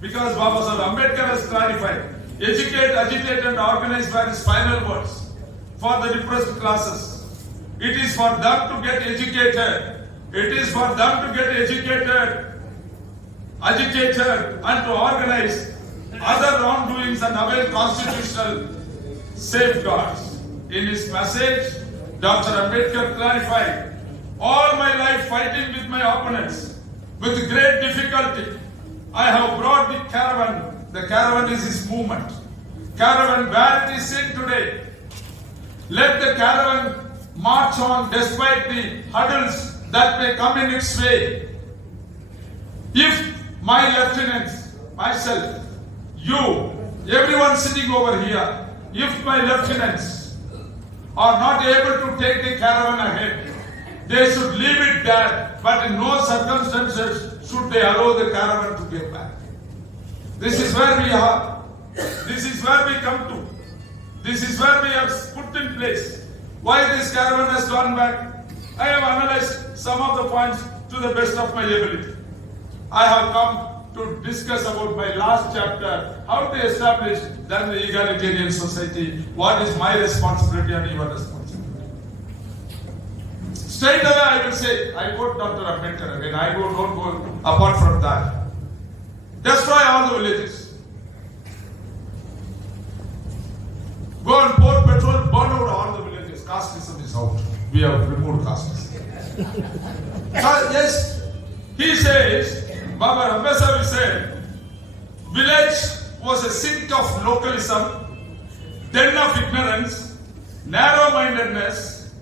because Baba Sahib Ambedkar has clarified, educate, agitate and organize were his final words. For the depressed classes, it is for them to get educated. It is for them to get educated, agitated, and to organize other wrongdoings and avail constitutional safeguards. In his message, Dr. Ambedkar clarified, all my life fighting with my opponents, with great difficulty, I have brought the caravan. The caravan is his movement. Caravan where it is seen today. Let the caravan march on despite the hurdles that may come in its way. If my lieutenants, myself, you, everyone sitting over here, if my lieutenants are not able to take the caravan ahead, they should leave it there, but in no circumstances should they allow the caravan to get back. This is where we are. This is where we come to. This is where we have put in place. Why this caravan has gone back? I have analyzed some of the points to the best of my ability. I have come to discuss about my last chapter, how to establish then the egalitarian society, what is my responsibility and your responsibility. Straight away I will say, I quote Dr. Ambedkar again, I don't go apart from that. Destroy all the villages. Go and pour petrol, burn out all the villages. Casteism is out. We have removed casteism. Yes, he says, Baba Ambedkar said, village was a sink of localism, den of ignorance, narrow-mindedness,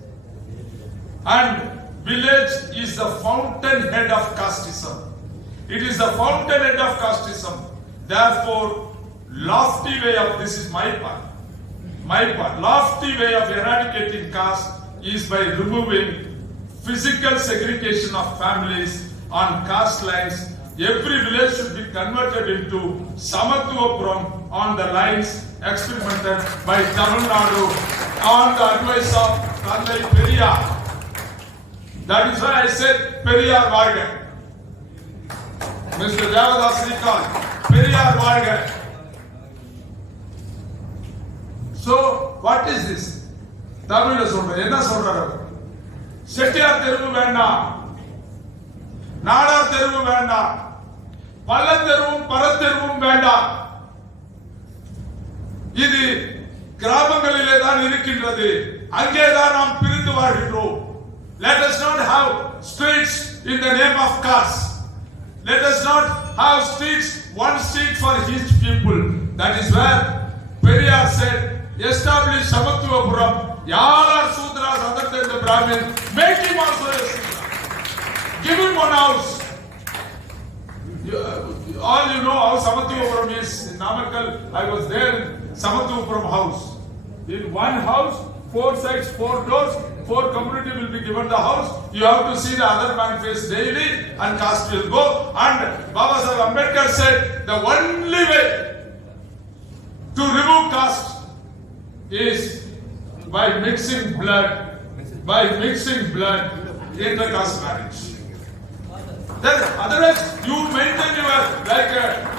and village is the fountainhead of casteism. It is the fountainhead of casteism. Therefore, lofty way of, this is my part, lofty way of eradicating caste is by removing physical segregation of families on caste lines. Every village should be converted into Samathuvapuram on the lines experimented by Tamil Nadu on the advice of Thandai Periyar. That is why I said Periyar Varga. Mr. Devadas recalled Periyar Varga. So what is this? Tamil சொல்ற என்ன சொல்றாரு? செட்டியார் தெருவு வேண்டாம், நாடார் தெருவு வேண்டாம், பள்ளத்தெருவும் பரத்தெருவும் வேண்டாம். இது கிராமங்களிலே தான் இருக்கின்றது, அங்கேதான் நாம் பிரிந்து வாழ்கின்றோம். Let us not have streets in the name of caste. Let us not have streets, one street for each people. That is where Periyar said, establish Samathuvapuram. All are Sudras other than the Brahmin. Make him also a Sudra. Give him one house. All you know how Samathuvapuram is. In Namakkal, I was there in Samathuvapuram house. In one house, 4 sides, 4 doors, 4 community will be given the house. You have to see the other man face daily and caste will go. And Baba Sahib Ambedkar said the only way to remove caste is by mixing blood inter-caste marriage. Then otherwise you maintain your, like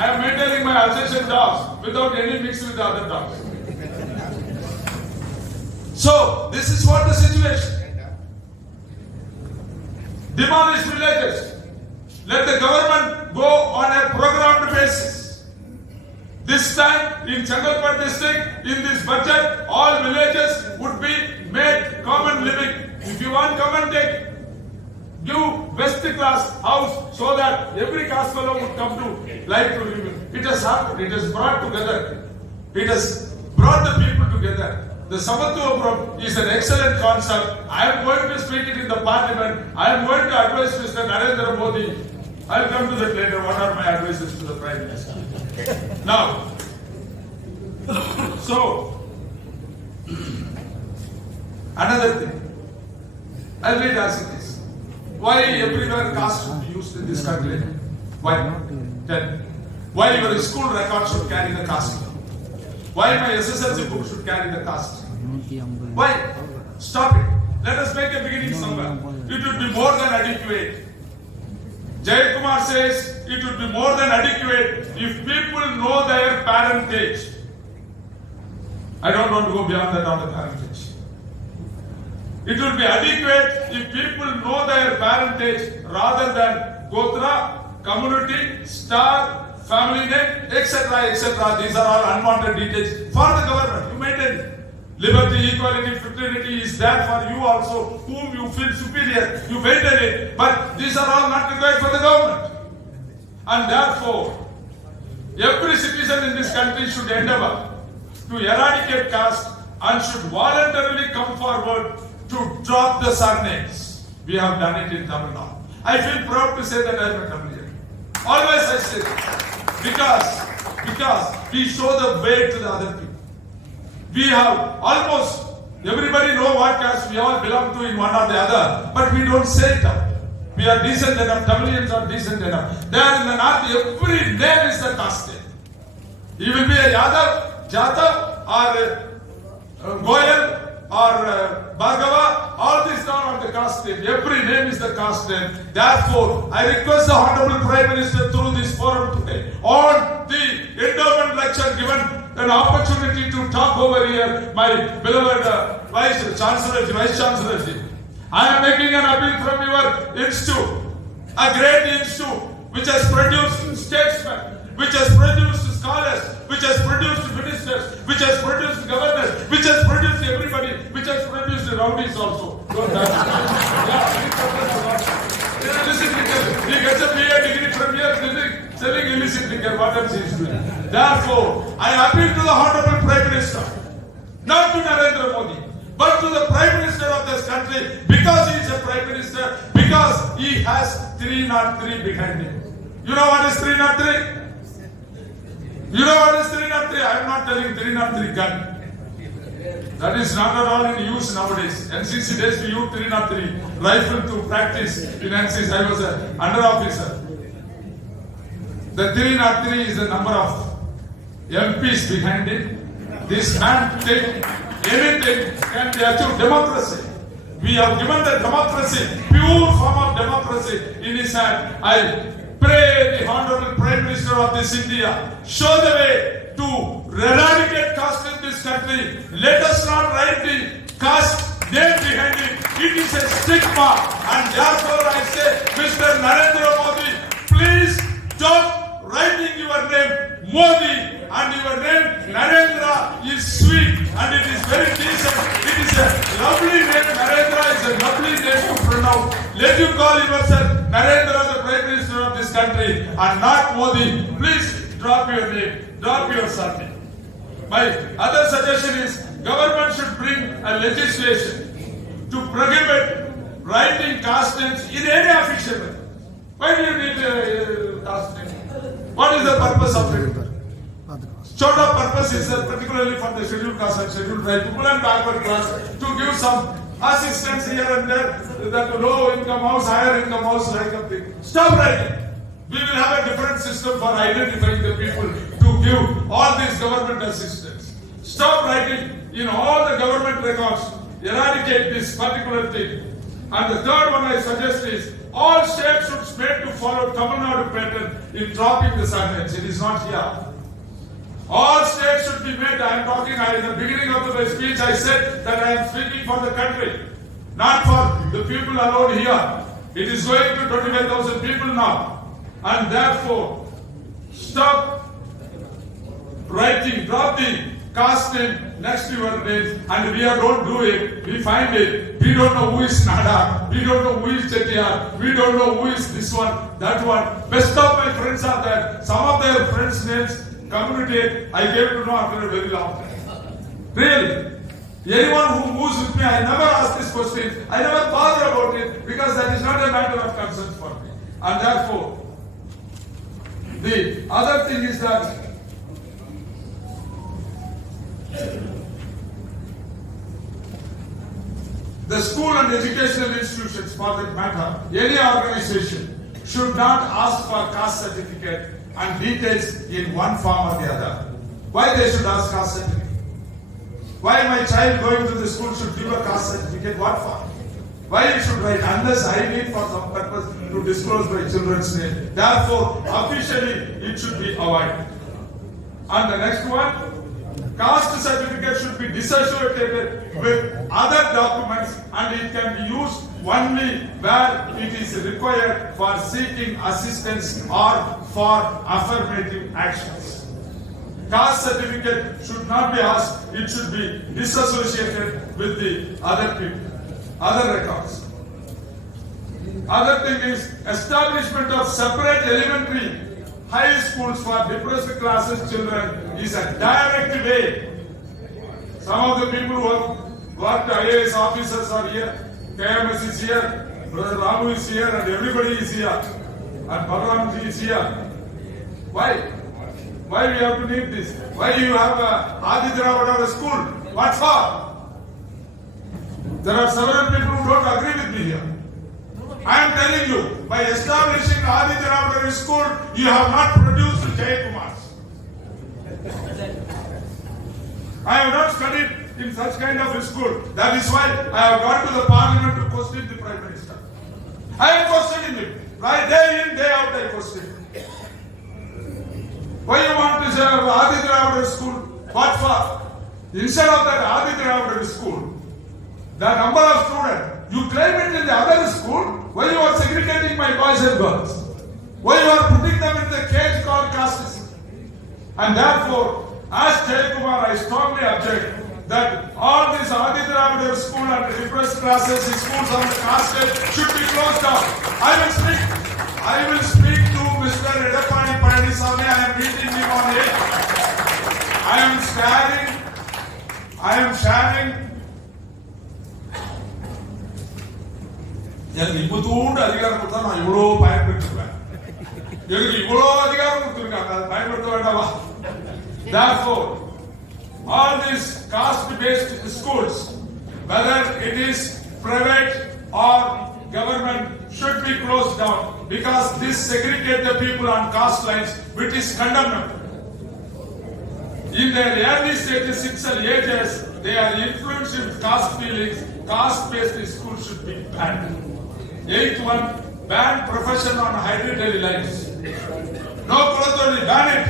I am maintaining my Alsatian dogs without any mix with the other dogs. So this is what the situation. Demolish villages. Let the government go on a programmed basis. This time in Changalpur district, in this budget, all villages would be made common living. If you want, come and take. Give best class house so that every caste fellow would come to like to live in. It has happened. It has brought together. It has brought the people together. The Samathuvapuram is an excellent concept. I am going to speak it in the parliament. I am going to advise Mr. Narendra Modi. I will come to that later. What are my advices to the Prime Minister? Now, so another thing, I'll read as it is. Why everywhere caste should be used in this country? Why? Tell me. Why your school record should carry the caste? Why my SSLC book should carry the caste? Why? Stop it. Let us make a beginning somewhere. It would be more than adequate. Jayakumar says it would be more than adequate if people know their parentage. I don't want to go beyond that on the parentage. It would be adequate if people know their parentage rather than Gotra, community, star, family name, etc., etc. These are all unwanted details for the government. You maintain it. Liberty, equality, fraternity is there for you also, whom you feel superior. You maintain it. But these are all not required for the government. And therefore, every citizen in this country should endeavor to eradicate caste and should voluntarily come forward to drop the surnames. We have done it in Tamil Nadu. I feel proud to say that I am a Tamilian. Always I say that. Because we show the way to the other people. We have almost everybody know what caste we all belong to in one or the other, but we don't say it out. We are decent enough. Tamilians are decent enough. There in the north, every name is the caste name. He will be a Yadav, Jatav, or Goyal, or Bhargava. All these are on the caste name. Every name is the caste name. Therefore, I request the Honorable Prime Minister through this forum today on the endowment lecture given an opportunity to talk over here, my beloved Vice Chancellor. I am making an appeal from your institute, a great institute which has produced statesmen, which has produced scholars, which has produced ministers, which has produced governors, which has produced everybody, which has produced rowdies also. Don't touch it. Illicit liquor. He gets a PA degree from here, selling illicit liquor. What else he is doing? Therefore, I appeal to the Honorable Prime Minister, not to Narendra Modi, but to the Prime Minister of this country, because he is a Prime Minister, because he has 303 behind him. You know what is 303? You know what is 303? I am not telling 303 gun. That is not at all in use nowadays. NCC days we use 303 rifle to practice in NCC. I was an under officer. The 303 is the number of MPs behind it. This man take anything can be achieved. Democracy. We have given the democracy, pure form of democracy in his hand. I pray the Honorable Prime Minister of this India show the way to eradicate caste in this country. Let us not write the caste name behind it. It is a stigma, and therefore I say, Mr. Narendra Modi, please stop writing your name Modi, and your name Narendra is sweet and it is very decent. It is a lovely name. Narendra is a lovely name to pronounce. Let you call yourself Narendra, the Prime Minister of this country, and not Modi. Please drop your name, drop your surname. My other suggestion is government should bring a legislation to prohibit writing caste names in any official way. Why do you need caste name? What is the purpose of it? Short of purpose is particularly for the scheduled caste and scheduled tribe people and backward class to give some assistance here and there, that low income house, higher income house, like a thing. Stop writing. We will have a different system for identifying the people to give all this government assistance. Stop writing in all the government records. Eradicate this particular thing. And the third one I suggest is all states should made to follow Tamil Nadu pattern in dropping the surnames. It is not here. All states should be made. I am talking, in the beginning of my speech I said that I am speaking for the country, not for the people alone here. It is going to 25,000 people now. And therefore, stop writing, drop the caste name next to your name, and we don't do it. We find it. We don't know who is Nada. We don't know who is Chettiar. We don't know who is this one, that one. Best of my friends are there. Some of their friends' names, community, I came to know after a very long time. Really. Anyone who moves with me, I never ask this question. I never bother about it because that is not a matter of concern for me. And therefore, the other thing is that the school and educational institutions, for that matter, any organization should not ask for caste certificate and details in one form or the other. Why they should ask caste certificate? Why my child going to the school should give a caste certificate? What for? Why you should write? Unless I need for some purpose to disclose my children's name. Therefore, officially it should be avoided. And the next one, caste certificate should be disassociated with other documents and it can be used only where it is required for seeking assistance or for affirmative actions. Caste certificate should not be asked, it should be disassociated with the other people, other records. Other thing is establishment of separate elementary high schools for depressed classes children is a direct way. Some of the people who worked IAS officers are here, KMS is here, Brother Ramu is here, and everybody is here, and Balaramji is here. Why? Why we have to need this? Why you have Adi Dravida school? What for? There are several people who don't agree with me here. I am telling you, by establishing Adi Dravida school, you have not produced Jayakumar. I have not studied in such kind of a school. That is why I have gone to the parliament to question the Prime Minister. I am questioning him. Right, day in, day out, I question him. Why you want to say Adi Dravida school? What for? Instead of that Adi Dravida school, the number of students, you claim it in the other school, why you are segregating my boys and girls? Why you are putting them in the cage called casteism? And therefore, as Jayakumar, I strongly object that all these Adi Dravida school and depressed classes, schools on the caste should be closed down. I will speak to Mr. Edappadi Palaniswamy. I am meeting him on it. I am sharing எனக்கு இப்ப தூண்டு அதிகாரம் கொடுத்தா நான் இவ்வளவு பயன்படுத்துவேன். எனக்கு இவ்வளவு அதிகாரம் கொடுத்திருக்காங்க, அதை பயன்படுத்த வேண்டாமா? Therefore, all these caste-based schools, whether it is private or government, should be closed down because this segregate the people on caste lines, which is condemnable. In their early stages, 6 ages, they are influenced with caste feelings. Caste-based schools should be banned. 8th one, ban profession on hereditary lines. No Kulatoli, ban it.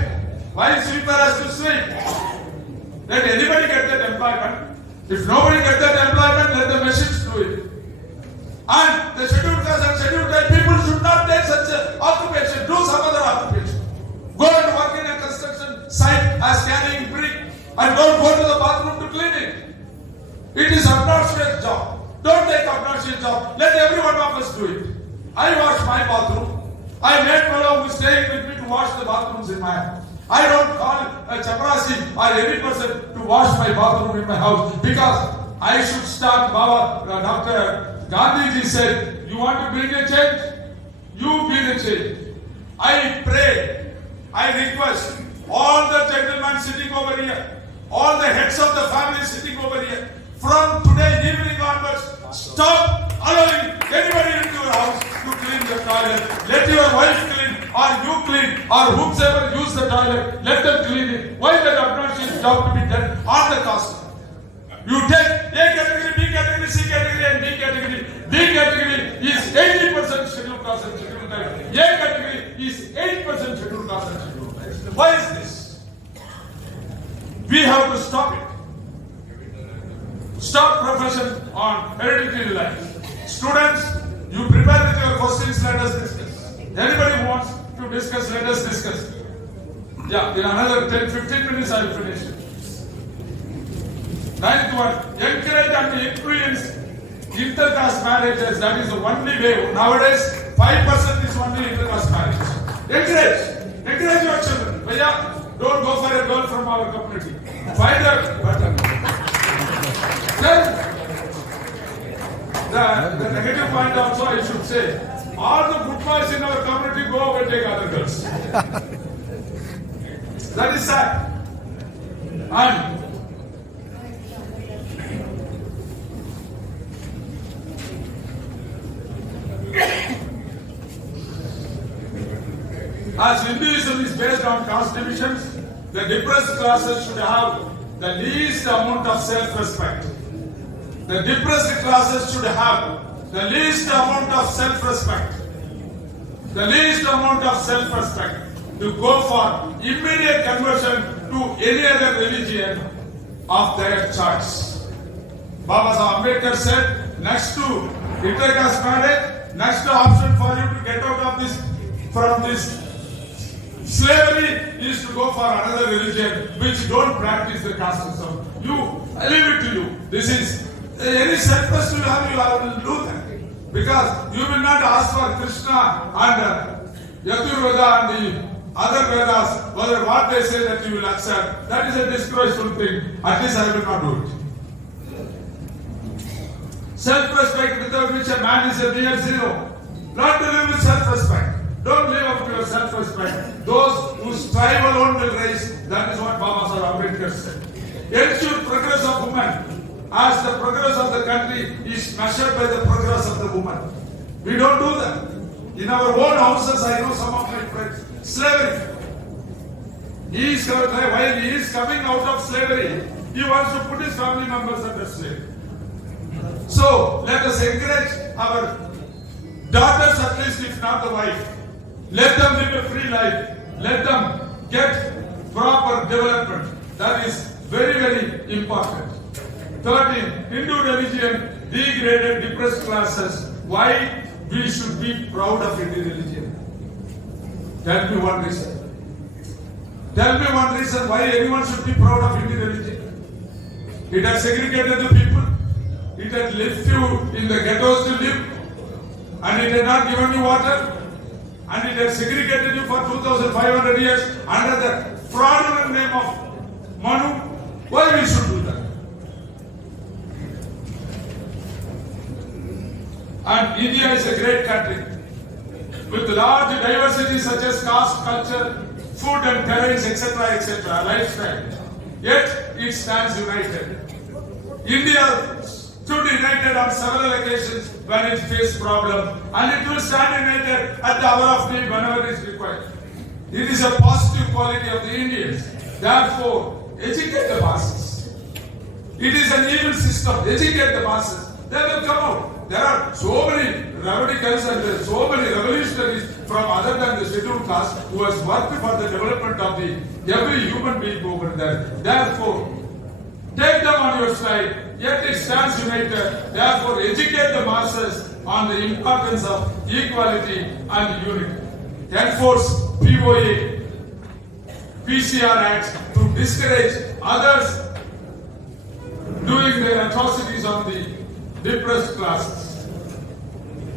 Why sweeper has to sweep? Let anybody get that employment. If nobody gets that employment, let the machines do it. And the scheduled caste and scheduled tribe people should not take such an occupation. Do some other occupation. Go and work in a construction site as carrying brick and don't go to the bathroom to clean it. It is obnoxious job. Don't take obnoxious job. Let every one of us do it. I wash my bathroom. I made fellow who is staying with me to wash the bathrooms in my house. I don't call a chaprasi or any person to wash my bathroom in my house because I should start. Dr. Gandhiji said, you want to bring a change? You be the change. I pray, I request all the gentlemen sitting over here, all the heads of the family sitting over here, from today evening onwards, stop allowing anybody into your house to clean the toilet. Let your wife clean or you clean or whomsoever use the toilet, let them clean it. Why that obnoxious job to be done on the cost? You take A category, B category, C category and D category. D category is 80% scheduled caste and scheduled tribe. A category is 8% scheduled caste and scheduled tribe. Why is this? We have to stop it. Stop profession on hereditary lines. Students, you prepare with your questions, let us discuss. Anybody who wants to discuss, let us discuss. Yeah, in another 10-15 minutes I will finish it. 9th one, encourage and influence intercaste marriages. That is the only way. Nowadays, 5% is only intercaste marriage. Encourage your children. Bhaiya, don't go for a girl from our community. Find a better. Then, the negative point also I should say, all the good boys in our community go away and take other girls. That is sad. And as Hinduism is based on caste divisions, the depressed classes should have the least amount of self-respect. The depressed classes should have the least amount of self-respect. The least amount of self-respect to go for immediate conversion to any other religion of their choice. Baba Ambedkar said, next to intercaste marriage, next option for you to get out of this, from this slavery is to go for another religion which don't practice the caste system. I leave it to you. This is any self-respect you have, will do that. Because you will not ask for Krishna and Yathurveda and the other Vedas, whether what they say that you will accept. That is a disgraceful thing. At least I will not do it. Self-respect without which a man is a mere zero. Not to live with self-respect. Don't live up to your self-respect. Those who strive alone will rise. That is what Baba Ambedkar said. Ensure progress of women as the progress of the country is measured by the progress of the woman. We don't do that. In our own houses, I know some of my friends, slavery. While he is coming out of slavery, he wants to put his family members under slavery. So, let us encourage our daughters, at least if not the wife. Let them live a free life. Let them get proper development. That is very, very important. 13. Hindu religion degraded depressed classes. Why we should be proud of Hindu religion? Tell me one reason. Tell me one reason why anyone should be proud of Hindu religion. It has segregated the people. It had left you in the ghettos to live. And it had not given you water. And it has segregated you for 2,500 years under the fraudulent name of Manu. Why we should do that? And India is a great country with large diversity such as caste, culture, food and terrains, etc., lifestyle. Yet it stands united. India stood united on several occasions when it faced problems, and it will stand united at the hour of need whenever it is required. It is a positive quality of the Indians. Therefore, educate the masses. It is an evil system. Educate the masses. They will come out. There are so many radicals and so many revolutionaries from other than the scheduled caste who has worked for the development of every human being over there. Therefore, take them on your side, yet it stands united. Therefore, educate the masses on the importance of equality and unity. Enforce POA, PCR acts to discourage others doing their atrocities on the depressed classes.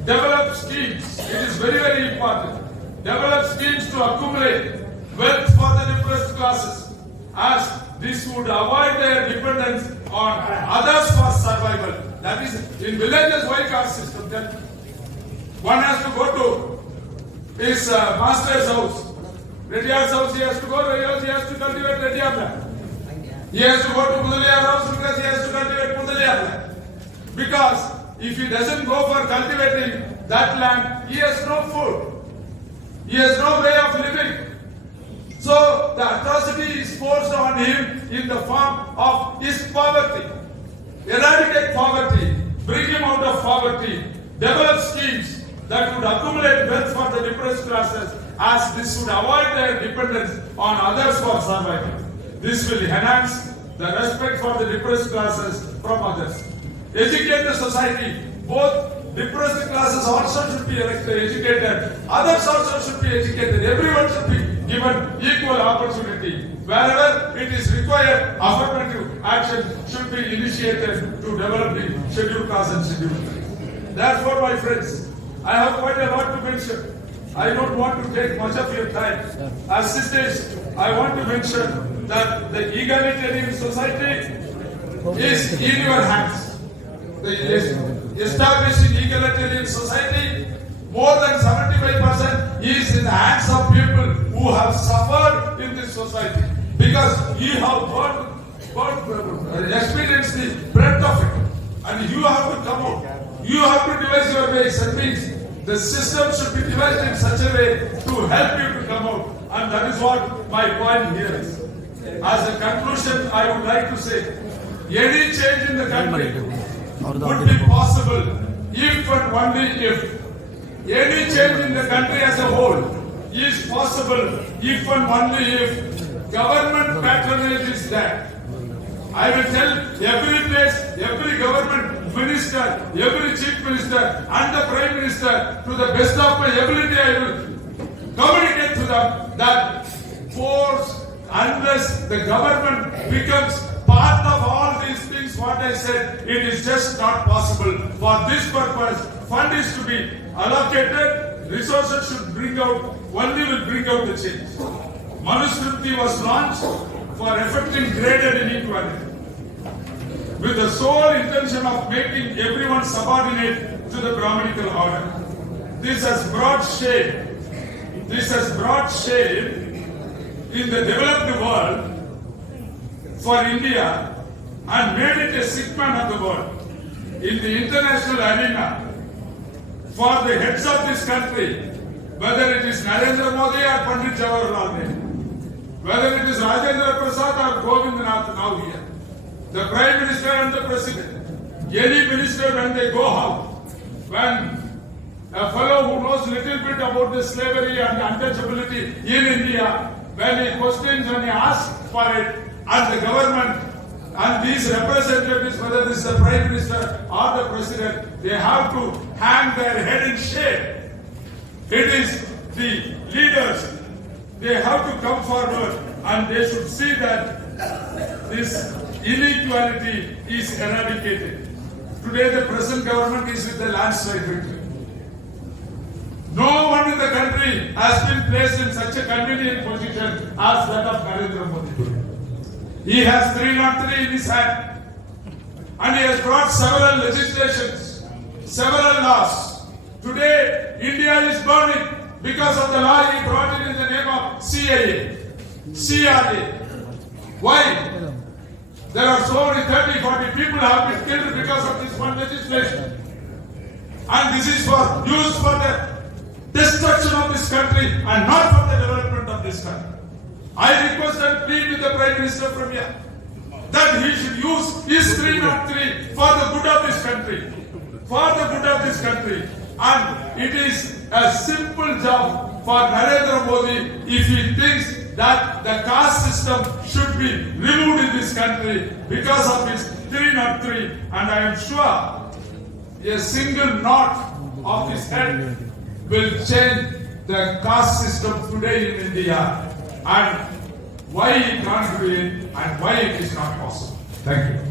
Develop schemes. It is very, very important. Develop schemes to accumulate wealth for the depressed classes, as this would avoid their dependence on others for survival. That is, in villages, why caste system? Then one has to go to his master's house. Reddyar's house, he has to go, he has to cultivate Reddyar land. He has to go to Mudaliyar house because he has to cultivate Mudaliyar land. Because if he doesn't go for cultivating that land, he has no food. He has no way of living. So the atrocity is forced on him in the form of his poverty. Eradicate poverty, bring him out of poverty, develop schemes that would accumulate wealth for the depressed classes, as this would avoid their dependence on others for survival. This will enhance the respect for the depressed classes from others. Educate the society. Both depressed classes also should be educated. Others also should be educated. Everyone should be given equal opportunity. Wherever it is required, affirmative action should be initiated to develop the scheduled caste and scheduled tribes. Therefore, my friends, I have quite a lot to mention. I don't want to take much of your time. As sisters, I want to mention that the egalitarian society is in your hands. Establishing egalitarian society, more than 75% is in the hands of people who have suffered in this society. Because you have experienced the breadth of it. And you have to come out. You have to devise your ways and means. The system should be devised in such a way to help you to come out. And that is what my point here is. As a conclusion, I would like to say, any change in the country would be possible if and only if. Any change in the country as a whole is possible if and only if government patronage is there. I will tell every place, every government minister, every chief minister and the prime minister, to the best of my ability, I will communicate to them that force, unless the government becomes part of all these things, what I said, it is just not possible. For this purpose, fund is to be allocated, resources should bring out, only will bring out the change. Manusmriti was launched for effecting graded inequality, with the sole intention of making everyone subordinate to the Brahminical order. This has brought shame. This has brought shame in the developed world for India and made it a sick man of the world. In the international arena, for the heads of this country, whether it is Narendra Modi or Pandit Jawaharlal Nehru, whether it is Rajendra Prasad or Govindnath now here, the Prime Minister and the President, any minister when they go out, when a fellow who knows little bit about the slavery and untouchability in India, when he questions and he asks for it, and the government and these representatives, whether this is the Prime Minister or the President, they have to hang their head in shame. It is the leaders, they have to come forward and they should see that this inequality is eradicated. Today the present government is with the landslide victory. No one in the country has been placed in such a convenient position as that of Narendra Modi. He has 303 in his hand and he has brought several legislations, several laws. Today, India is burning because of the law he brought in the name of CIA, CRA. Why? There are so many 30, 40 people have been killed because of this one legislation. And this is for used for the destruction of this country and not for the development of this country. I request and plead with the Prime Minister from here that he should use his 303 for the good of this country. For the good of this country. And it is a simple job for Narendra Modi if he thinks that the caste system should be removed in this country because of his 303. And I am sure a single knot of his head will change the caste system today in India, and why it can't do it and why it is not possible. Thank you.